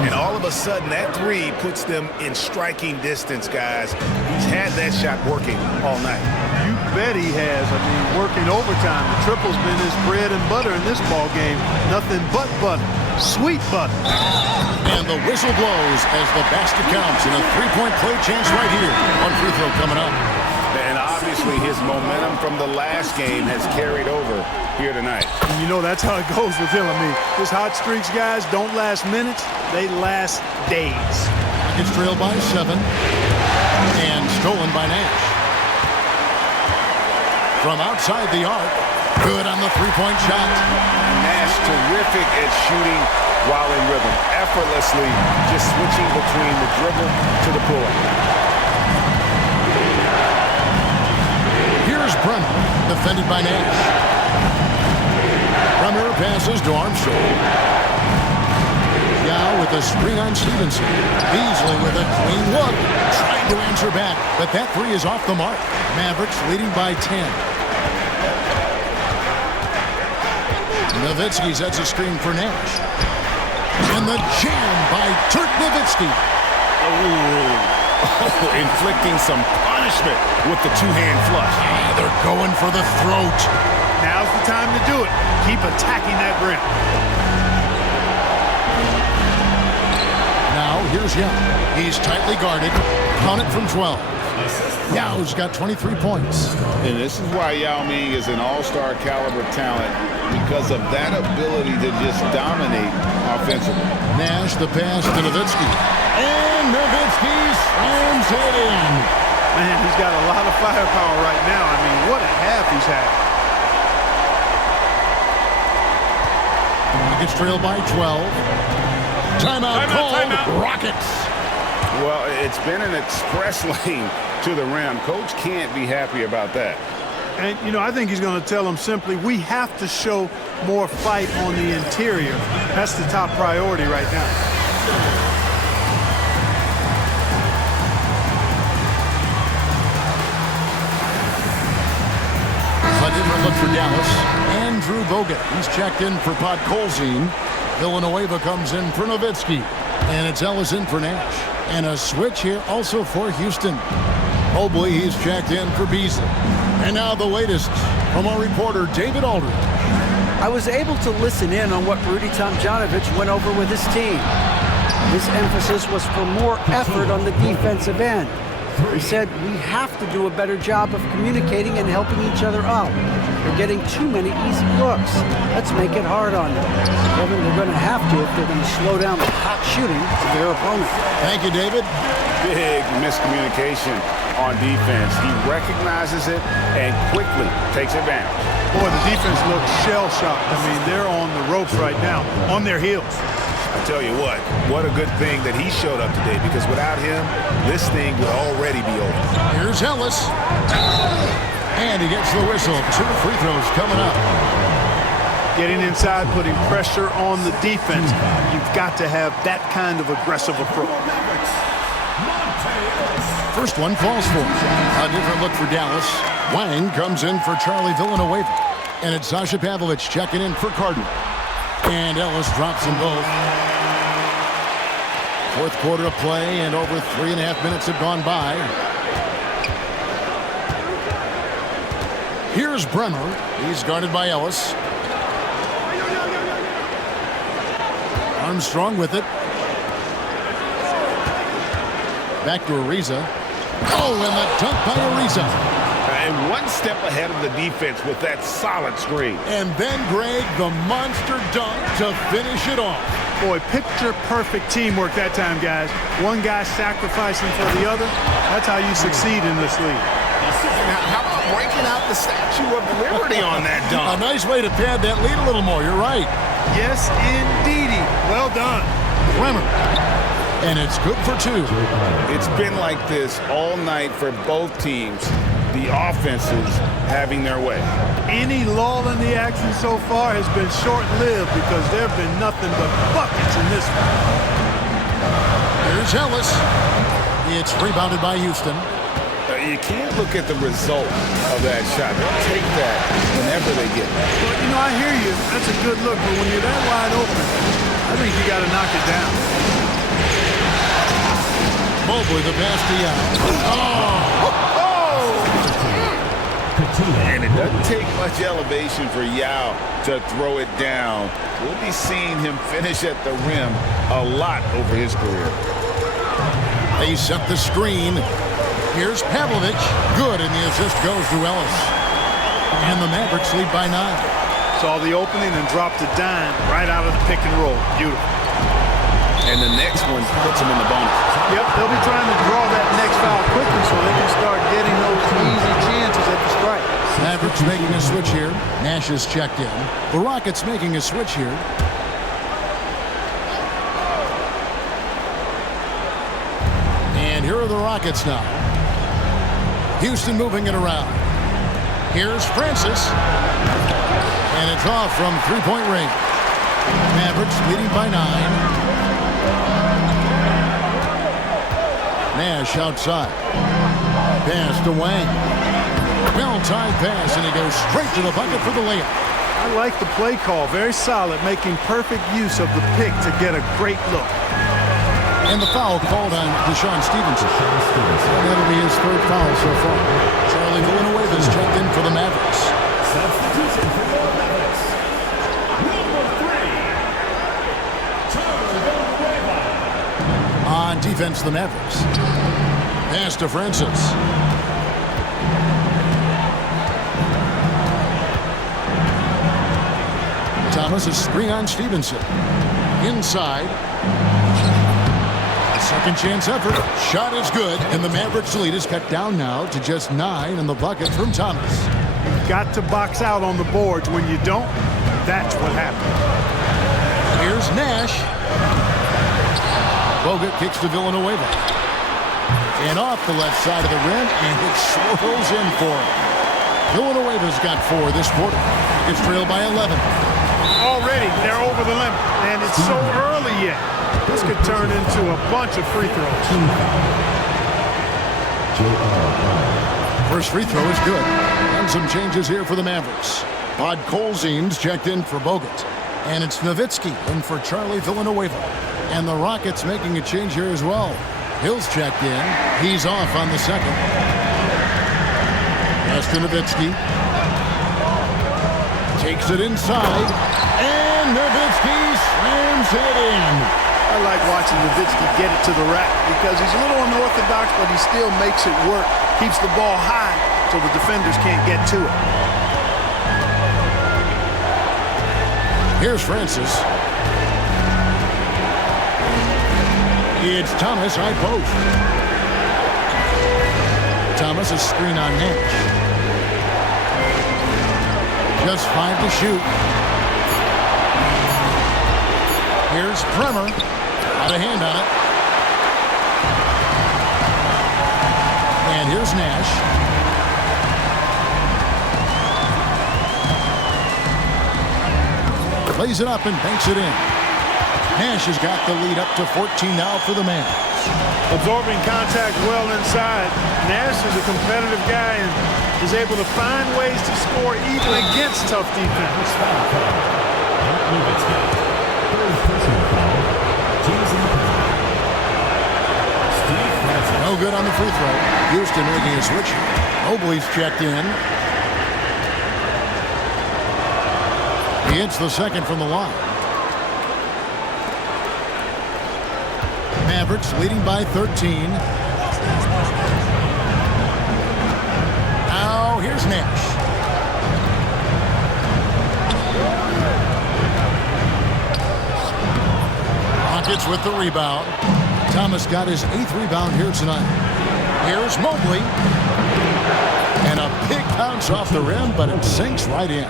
And all of a sudden, that three puts them in striking distance, guys. He's had that shot working all night. You bet he has. I mean, working overtime. The triple's been his bread and butter in this ball game. Nothing but butter. Sweet butter. And the whistle blows as the basket counts and a three-point play chance right here. One free throw coming up. And obviously his momentum from the last game has carried over here tonight. And you know that's how it goes with him. I mean, his hot streaks, guys, don't last minutes. They last days. It's trailed by 7 and stolen by Nash. From outside the arc, good on the three-point shot. Nash terrific at shooting while in rhythm, effortlessly just switching between the dribble to the pull-up. Here's Bremer, defended by Nash. Bremer passes to Armstrong. Yao with a screen on Stevenson. Beasley with a clean look. Trying to answer back, but that three is off the mark. Mavericks leading by 10. Nowitzki sets a screen for Nash. And the jam by Dirk Nowitzki. Inflicting some punishment with the two-hand flush. They're going for the throat. Now's the time to do it. Keep attacking that rim. Here's Yao. He's tightly guarded. Count it from 12. Yao's got 23 points. And this is why Yao Ming is an all-star caliber talent, because of that ability to just dominate offensively. Nash the pass to Nowitzki. And Nowitzki slams it in. Man, he's got a lot of firepower right now. I mean, what a half he's had. He gets trailed by 12. Timeout called. Rockets. Well, it's been an express lane to the rim. Coach can't be happy about that. And, you know, I think he's going to tell them simply, we have to show more fight on the interior. That's the top priority right now. A different look for Dallas. Andrew Bogut. He's checked in for Podkolzin. Villanueva comes in for Nowitzki. And it's Ellis in for Nash. And a switch here also for Houston. Mobley, he's checked in for Beasley. And now the latest from our reporter, David Aldridge. I was able to listen in on what Rudy Tomjanovich went over with his team. His emphasis was for more effort on the defensive end. He said we have to do a better job of communicating and helping each other out. They're getting too many easy looks. Let's make it hard on them. Kevin, they're going to have to if they're going to slow down the hot shooting of their opponent. Thank you, David. Big miscommunication on defense. He recognizes it and quickly takes advantage. Boy, the defense looks shell-shocked. I mean, they're on the ropes right now, on their heels. I tell you what a good thing that he showed up today, because without him, this thing would already be over. Here's Ellis. And he gets the whistle. 2 free throws coming up. Getting inside, putting pressure on the defense. You've got to have that kind of aggressive approach. First one falls for him. A different look for Dallas. Wang comes in for Charlie Villanueva. And it's Sasha Pavlovich checking in for Cardinal. And Ellis drops them both. Fourth quarter of play, and over 3.5 minutes have gone by. Here's Bremer. He's guarded by Ellis. Armstrong with it. Back to Ariza. Oh, and the dunk by Ariza. And one step ahead of the defense with that solid screen. And then Greg, the monster dunk to finish it off. Boy, picture-perfect teamwork that time, guys. One guy sacrificing for the other. That's how you succeed in this league. Now, how about breaking out the Statue of Liberty on that dunk? A nice way to pad that lead a little more. You're right. Yes, indeedy. Well done. Bremer. And it's good for 2. It's been like this all night for both teams. The offenses having their way. Any lull in the action so far has been short-lived, because there have been nothing but buckets in this one. Here's Ellis. It's rebounded by Houston. You can't look at the result of that shot. They'll take that whenever they get it. Well, you know, I hear you. That's a good look, but when you're that wide open, I think you got to knock it down. Mobley, the pass to Yao. Oh! And it doesn't take much elevation for Yao to throw it down. We'll be seeing him finish at the rim a lot over his career. They set the screen. Here's Pavlovich. Good, and the assist goes to Ellis. And the Mavericks lead by 9. Saw the opening and dropped a dime right out of the pick and roll. Beautiful. And the next one puts him in the bonus. Yep, they'll be trying to draw that next foul quickly so they can start getting those easy chances at the strike. Mavericks making a switch here. Nash is checked in. The Rockets making a switch here. And here are the Rockets now. Houston moving it around. Here's Francis. And it's off from three-point range. Mavericks leading by 9. Nash outside. Pass to Wang. Well-timed pass, and he goes straight to the bucket for the layup. I like the play call. Very solid, making perfect use of the pick to get a great look. And the foul called on Deshaun Stevenson. And that'll be his 3rd foul so far. Charlie Villanueva's checked in for the Mavericks. Substitution for the Mavericks. Number 3, Charlie Villanueva. defense the Mavericks. Pass to Francis. Thomas, a screen on Stevenson. Inside. A second chance effort. Shot is good, and the Mavericks lead is cut down now to just 9 in the bucket from Thomas. You've got to box out on the boards. When you don't, that's what happens. Here's Nash. Bogut kicks to Villanueva. And off the left side of the rim, and it swirls in for him. Villanueva's got 4 this quarter. It's trailed by 11. Already, they're over the limit, and it's so early yet. This could turn into a bunch of free throws. First free throw is good. And some changes here for the Mavericks. Podkolzin's checked in for Bogut. And it's Nowitzki in for Charlie Villanueva. And the Rockets making a change here as well. Hill's checked in. He's off on the second. Pass to Nowitzki. Takes it inside. And Nowitzki slams it in. I like watching Nowitzki get it to the rack because he's a little unorthodox, but he still makes it work. Keeps the ball high so the defenders can't get to it. Here's Francis. It's Thomas, high post. Thomas, a screen on Nash. Just 5 to shoot. Here's Bremer. Got a hand on it. And here's Nash. Lays it up and banks it in. Nash has got the lead up to 14 now for the Mavs. Absorbing contact well inside. Nash is a competitive guy and is able to find ways to score even against tough defense. No good on the free throw. Houston making a switch. Mobley's checked in. He hits the second from the line. Mavericks leading by 13. Now here's Nash. Rockets with the rebound. Thomas got his 8th rebound here tonight. Here's Mobley. And a big bounce off the rim, but it sinks right in.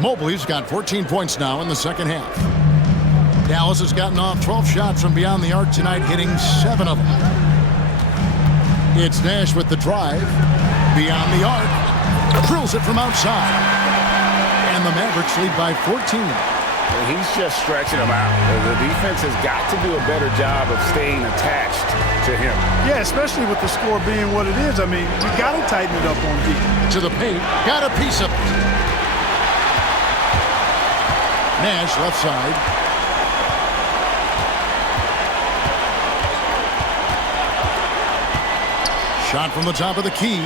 Mobley's got 14 points now in the second half. Dallas has gotten off 12 shots from beyond the arc tonight, hitting 7 of them. It's Nash with the drive. Beyond the arc. Drills it from outside. And the Mavericks lead by 14. He's just stretching them out. The defense has got to do a better job of staying attached to him. Yeah, especially with the score being what it is. I mean, you got to tighten it up on defense. To the paint. Got a piece of it. Nash left side. Shot from the top of the key.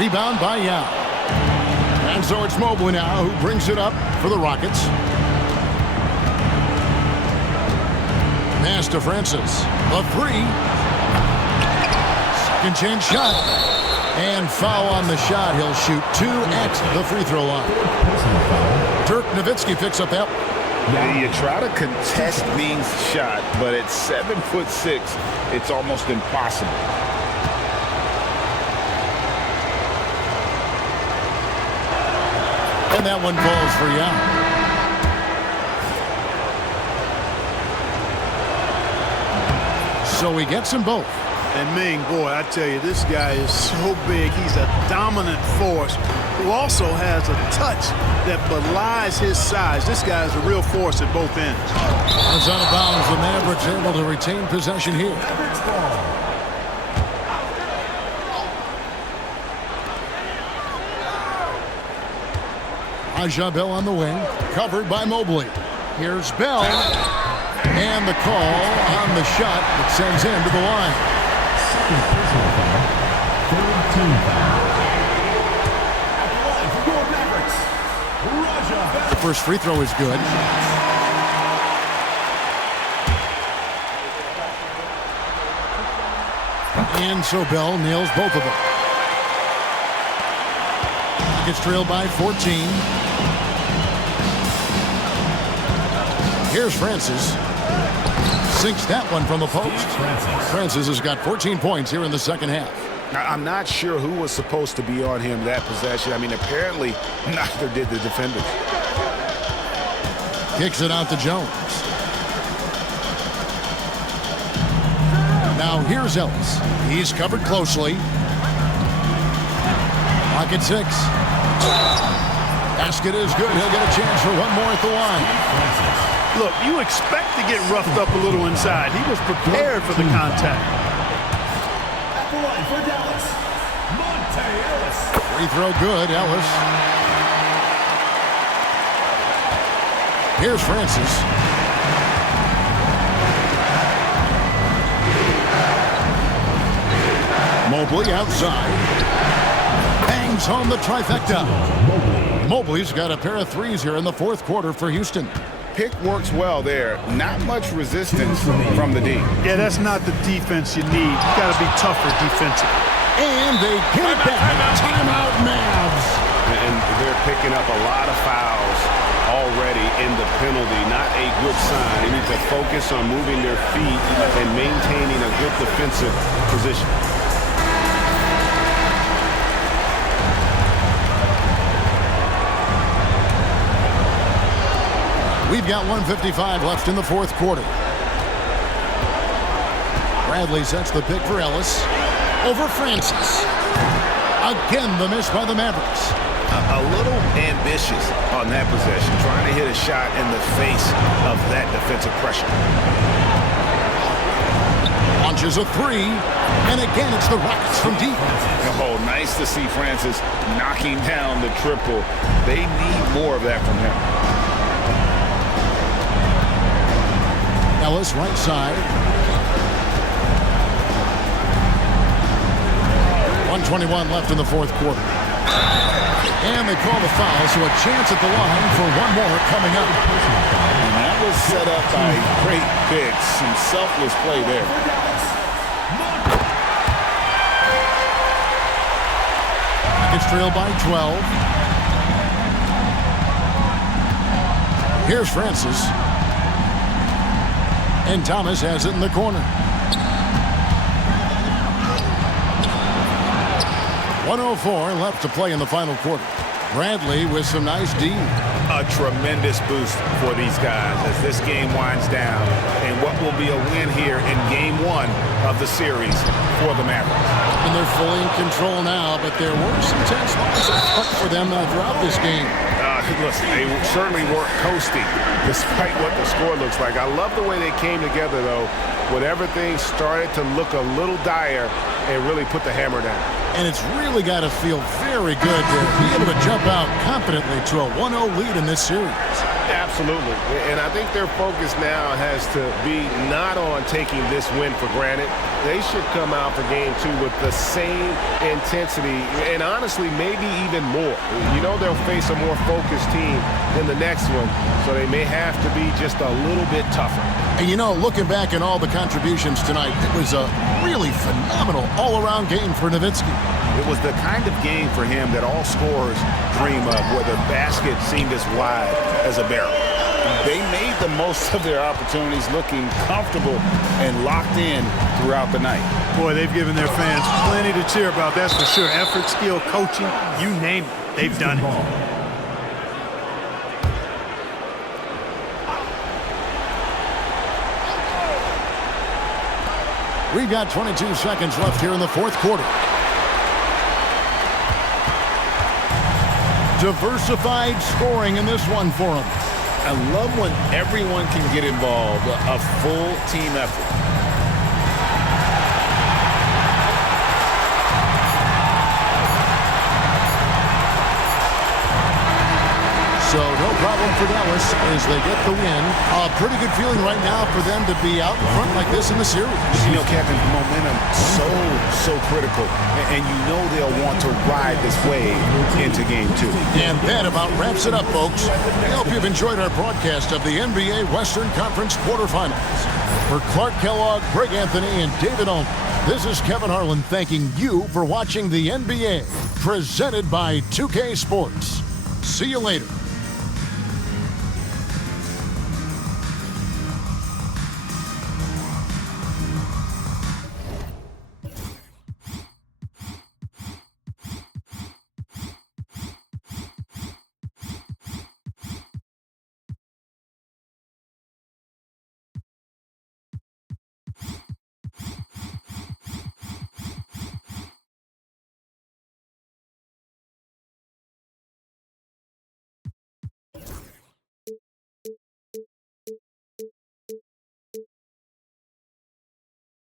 Rebound by Yao. And so it's Mobley now who brings it up for the Rockets. Pass to Francis. The 3. Second chance shot. And foul on the shot. He'll shoot 2 at the free throw line. Dirk Nowitzki picks up that. You try to contest Bean's shot, but at 7'6", it's almost impossible. And that one falls for Yao. So he gets them both. And Ming, boy, I tell you, this guy is so big. He's a dominant force who also has a touch that belies his size. This guy is a real force at both ends. It's out of bounds. The Mavericks able to retain possession here. Raja Bell on the wing, covered by Mobley. Here's Bell. And the call on the shot that sends him to the line. The first free throw is good. And so Bell nails both of them. He gets trailed by 14. Here's Francis. Sinks that one from the post. Francis has got 14 points here in the second half. I'm not sure who was supposed to be on him that possession. I mean, apparently neither did the defenders. Kicks it out to Jones. Now here's Ellis. He's covered closely. Clock at 6. Basket is good. He'll get a chance for one more at the line. Look, you expect to get roughed up a little inside. He was prepared for the contact. At the line for Dallas, Ellis. Free throw good, Ellis. Here's Francis. Mobley outside. Bangs home the trifecta. Mobley's got a pair of threes here in the fourth quarter for Houston. Pick works well there. Not much resistance from the D. Yeah, that's not the defense you need. You got to be tougher defensively. And they get it back. Timeout, Mavs. And they're picking up a lot of fouls already in the penalty. Not a good sign. They need to focus on moving their feet and maintaining a good defensive position. We've got 1:55 left in the fourth quarter. Bradley sets the pick for Ellis. Over Francis. Again, the miss by the Mavericks. A little ambitious on that possession, trying to hit a shot in the face of that defensive pressure. Launches a three, and again it's the Rockets from deep. Oh, nice to see Francis knocking down the triple. They need more of that from him. Ellis right side. 1:21 left in the fourth quarter. And they call the foul, so a chance at the line for one more coming up. And that was set up by great picks. Some selfless play there. It's trailed by 12. Here's Francis. And Thomas has it in the corner. 1:04 left to play in the final quarter. Bradley with some nice D. A tremendous boost for these guys as this game winds down. And what will be a win here in game one of the series for the Mavericks. And they're fully in control now, but there were some tense moments for them throughout this game. Listen, they certainly weren't coasting despite what the score looks like. I love the way they came together, though, when everything started to look a little dire and really put the hammer down. And it's really got to feel very good to be able to jump out confidently to a 1-0 lead in this series. Absolutely. And I think their focus now has to be not on taking this win for granted. They should come out for game two with the same intensity and honestly maybe even more. You know they'll face a more focused team in the next one, so they may have to be just a little bit tougher. And you know, looking back at all the contributions tonight, it was a really phenomenal all-around game for Nowitzki. It was the kind of game for him that all scorers dream of, where the basket seemed as wide as a barrel. They made the most of their opportunities, looking comfortable and locked in throughout the night. Boy, they've given their fans plenty to cheer about, that's for sure. Effort, skill, coaching, you name it, they've done it. We've got 22 seconds left here in the fourth quarter. Diversified scoring in this one for them. I love when everyone can get involved, a full team effort. So no problem for Dallas as they get the win. A pretty good feeling right now for them to be out in front like this in the series. You know, Captain, momentum so critical. And you know they'll want to ride this wave into game two. And that about wraps it up, folks. I hope you've enjoyed our broadcast of the NBA Western Conference quarterfinals. For Clark Kellogg, Greg Anthony, and David Olman, This is Kevin Harlan thanking you for watching the NBA, presented by 2K Sports. See you later.